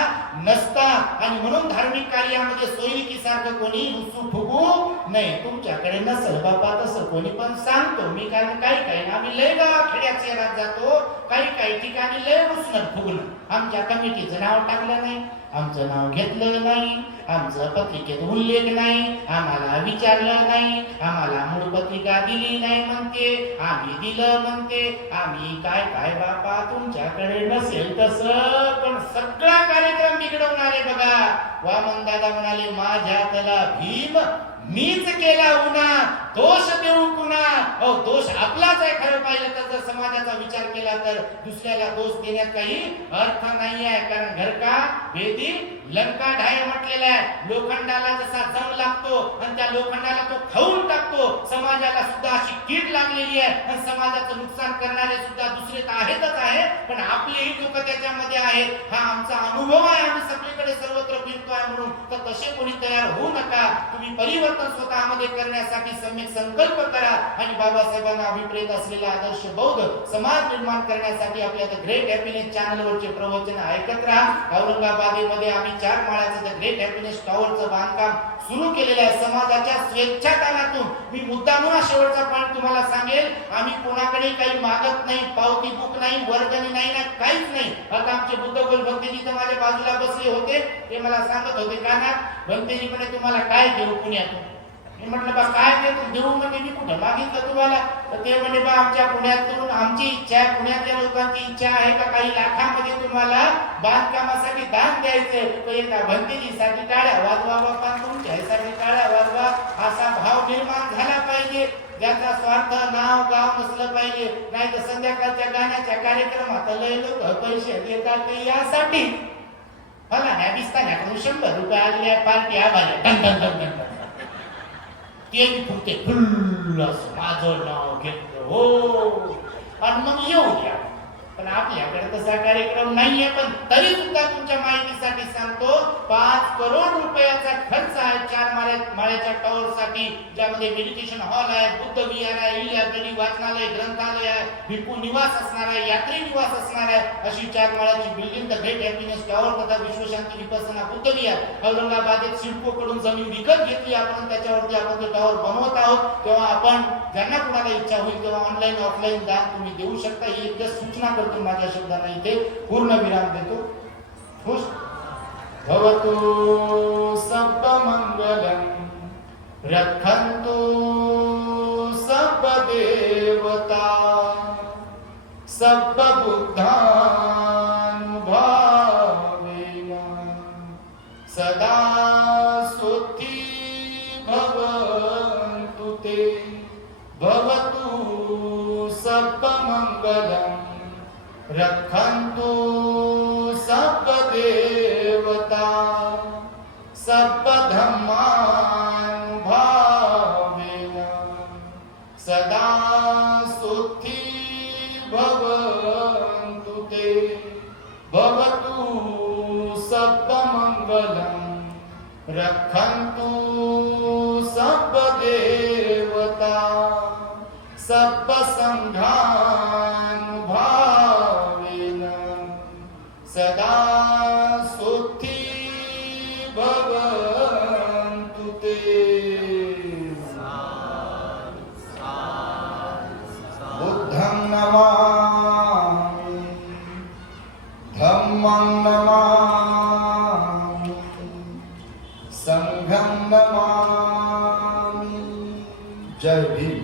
नसता. आणि म्हणून धार्मिक कार्यामध्ये सोयीकीसारखं कोणी रुसू फुगू नाही. तुमच्याकडे नसल बाबा तसं कोणी पण सांगतो मी, कारण काही काही आम्ही लय गावाखेड्यात शहरात जातो, काही ठिकाणी लय रुसणं फुगणं. आमच्या कमिटीचं नाव टाकलं नाही, आमचं नाव घेतलं नाही, आमचं पत्रिकेत उल्लेख नाही, आम्हाला विचारलं नाही, आम्हाला मूळ पत्रिका दिली नाही म्हणते, आम्ही दिलं म्हणते. आम्ही काय काय बापा तुमच्याकडे नसेल तसं, पण सगळा कार्यक्रम बिघडवणारे बघा. वामन दादा म्हणाले माझ्यातला भीम मीच केला उन्हा दोष देऊ कुणा. अहो दोष आपलाच आहे खरं पाहिलं तर. जर समाजाचा विचार केला तर दुसऱ्याला दोष देण्यात काही अर्थ नाही आहे. कारण घर का भेदी लंका ढाय म्हटलेला आहे. लोखंडाला जसा जंग लागतो आणि त्या लोखंडाला तो खाऊन टाकतो, समाजाला सुद्धा अशी कीड लागलेली आहे आणि समाजाचं नुकसान करणारे सुद्धा दुसरे तर आहेतच आहे, पण आपलेही लोक त्याच्यामध्ये आहेत. हा आमचा अनुभव आहे. आम्ही सगळीकडे सर्वत्र फिरतोय म्हणून. तर तसे कोणी तयार होऊ नका. तुम्ही परिवर्तन स्वतःमध्ये करण्यासाठी सम्यक संकल्प करा आणि बाबासाहेबांना अभिप्रेत असलेला आदर्श बौद्ध समाज निर्माण करण्यासाठी आपल्या द ग्रेट हॅपीनेस चॅनलवरचे प्रवचन ऐकत राहा. औरंगाबादेमध्ये आम्ही 4 माळ्याचं द ग्रेट हॅपीनेस टॉवरचं बांधकाम सुरू केलेलं आहे समाजाच्या स्वेच्छादानातून. मी मुद्दामून शेवटचा पॉईंट तुम्हाला सांगेल, आम्ही कोणाकडे काही मागत नाही, पावती बुक नाही, वर्गणी नाही ना, काहीच नाही. आता आमचे बुद्धगोल भक्तीजी तर माझ्या बाजूला बसले होते, ते मला सांगत होते का ना भक्तीजी म्हणे तुम्हाला काय देऊ पुण्यातून. मी म्हटलं बा काय देऊ म्हणजे मी कुठं मागितलं तुम्हाला. तर ते म्हणे बा आमच्या पुण्यातून आमची इच्छा आहे, पुण्यातल्या लोकांची इच्छा आहे का काही लाखांमध्ये तुम्हाला बांधकामासाठी दान द्यायचे. तो एका भंतेजीसाठी टाळ्या वाजवा बापा, तुमच्यासाठी टाळ्या वाजवा. असा भाव निर्माण झाला पाहिजे ज्याचा स्वार्थ नाव गाव नसलं पाहिजे. नाही तर संध्याकाळच्या गाण्याच्या कार्यक्रमात लय लोक पैसे देतात यासाठी. मला ह्या बिस्तान्याकडून 100 रुपये आलेल्या पार्टी आभाल्या टन टन टन टन. ते फुटते फुल्ल असं माझं नाव घेतलं हो आणि मग येऊ द्या. पण आपल्याकडे तसा कार्यक्रम नाहीये. पण तरी सुद्धा तुमच्या माहितीसाठी सांगतो 5 करोड रुपयाचा खर्च आहे 4 माळ्याच्या टॉवर साठी, ज्यामध्ये मेडिटेशन हॉल आहे, बुद्ध विहार आहे, ई लायब्ररी, वाचनालय, ग्रंथालय आहे, भिक्खू निवास असणार आहे, यात्री निवास असणार आहे. अशी 4 माळ्याची building the great happiness tower तथा विश्वशांती विपसना बुद्ध विहार औरंगाबादेत सिडको कडून जमीन विकत घेतली आपण. त्याच्यावरती आपण ते टॉवर बनवत आहोत. तेव्हा आपण ज्यांना कुणाला इच्छा होईल तेव्हा ऑनलाईन ऑफलाईन दान तुम्ही देऊ शकता. ही एक सूचना माझ्या शब्दांना इथे पूर्ण विराम देतो. खुश भवतु सब मंगलम रक्षन्तु सब देवता सब बुद्धानुभावेन सदा सुखी भवन्तु ते. भवतु सब मंगलम रक्षन्तु सब देवता सब धर्मानुभावेन सदा सुखी भवन्तु ते. भवतु सब मंगलम रक्षन्तु सब देवता सब संघानुभावेन सदा सुखी भवन्तु ते. बुद्धं नमामि धम्मं नमामि संघं नमामि. जय भीम.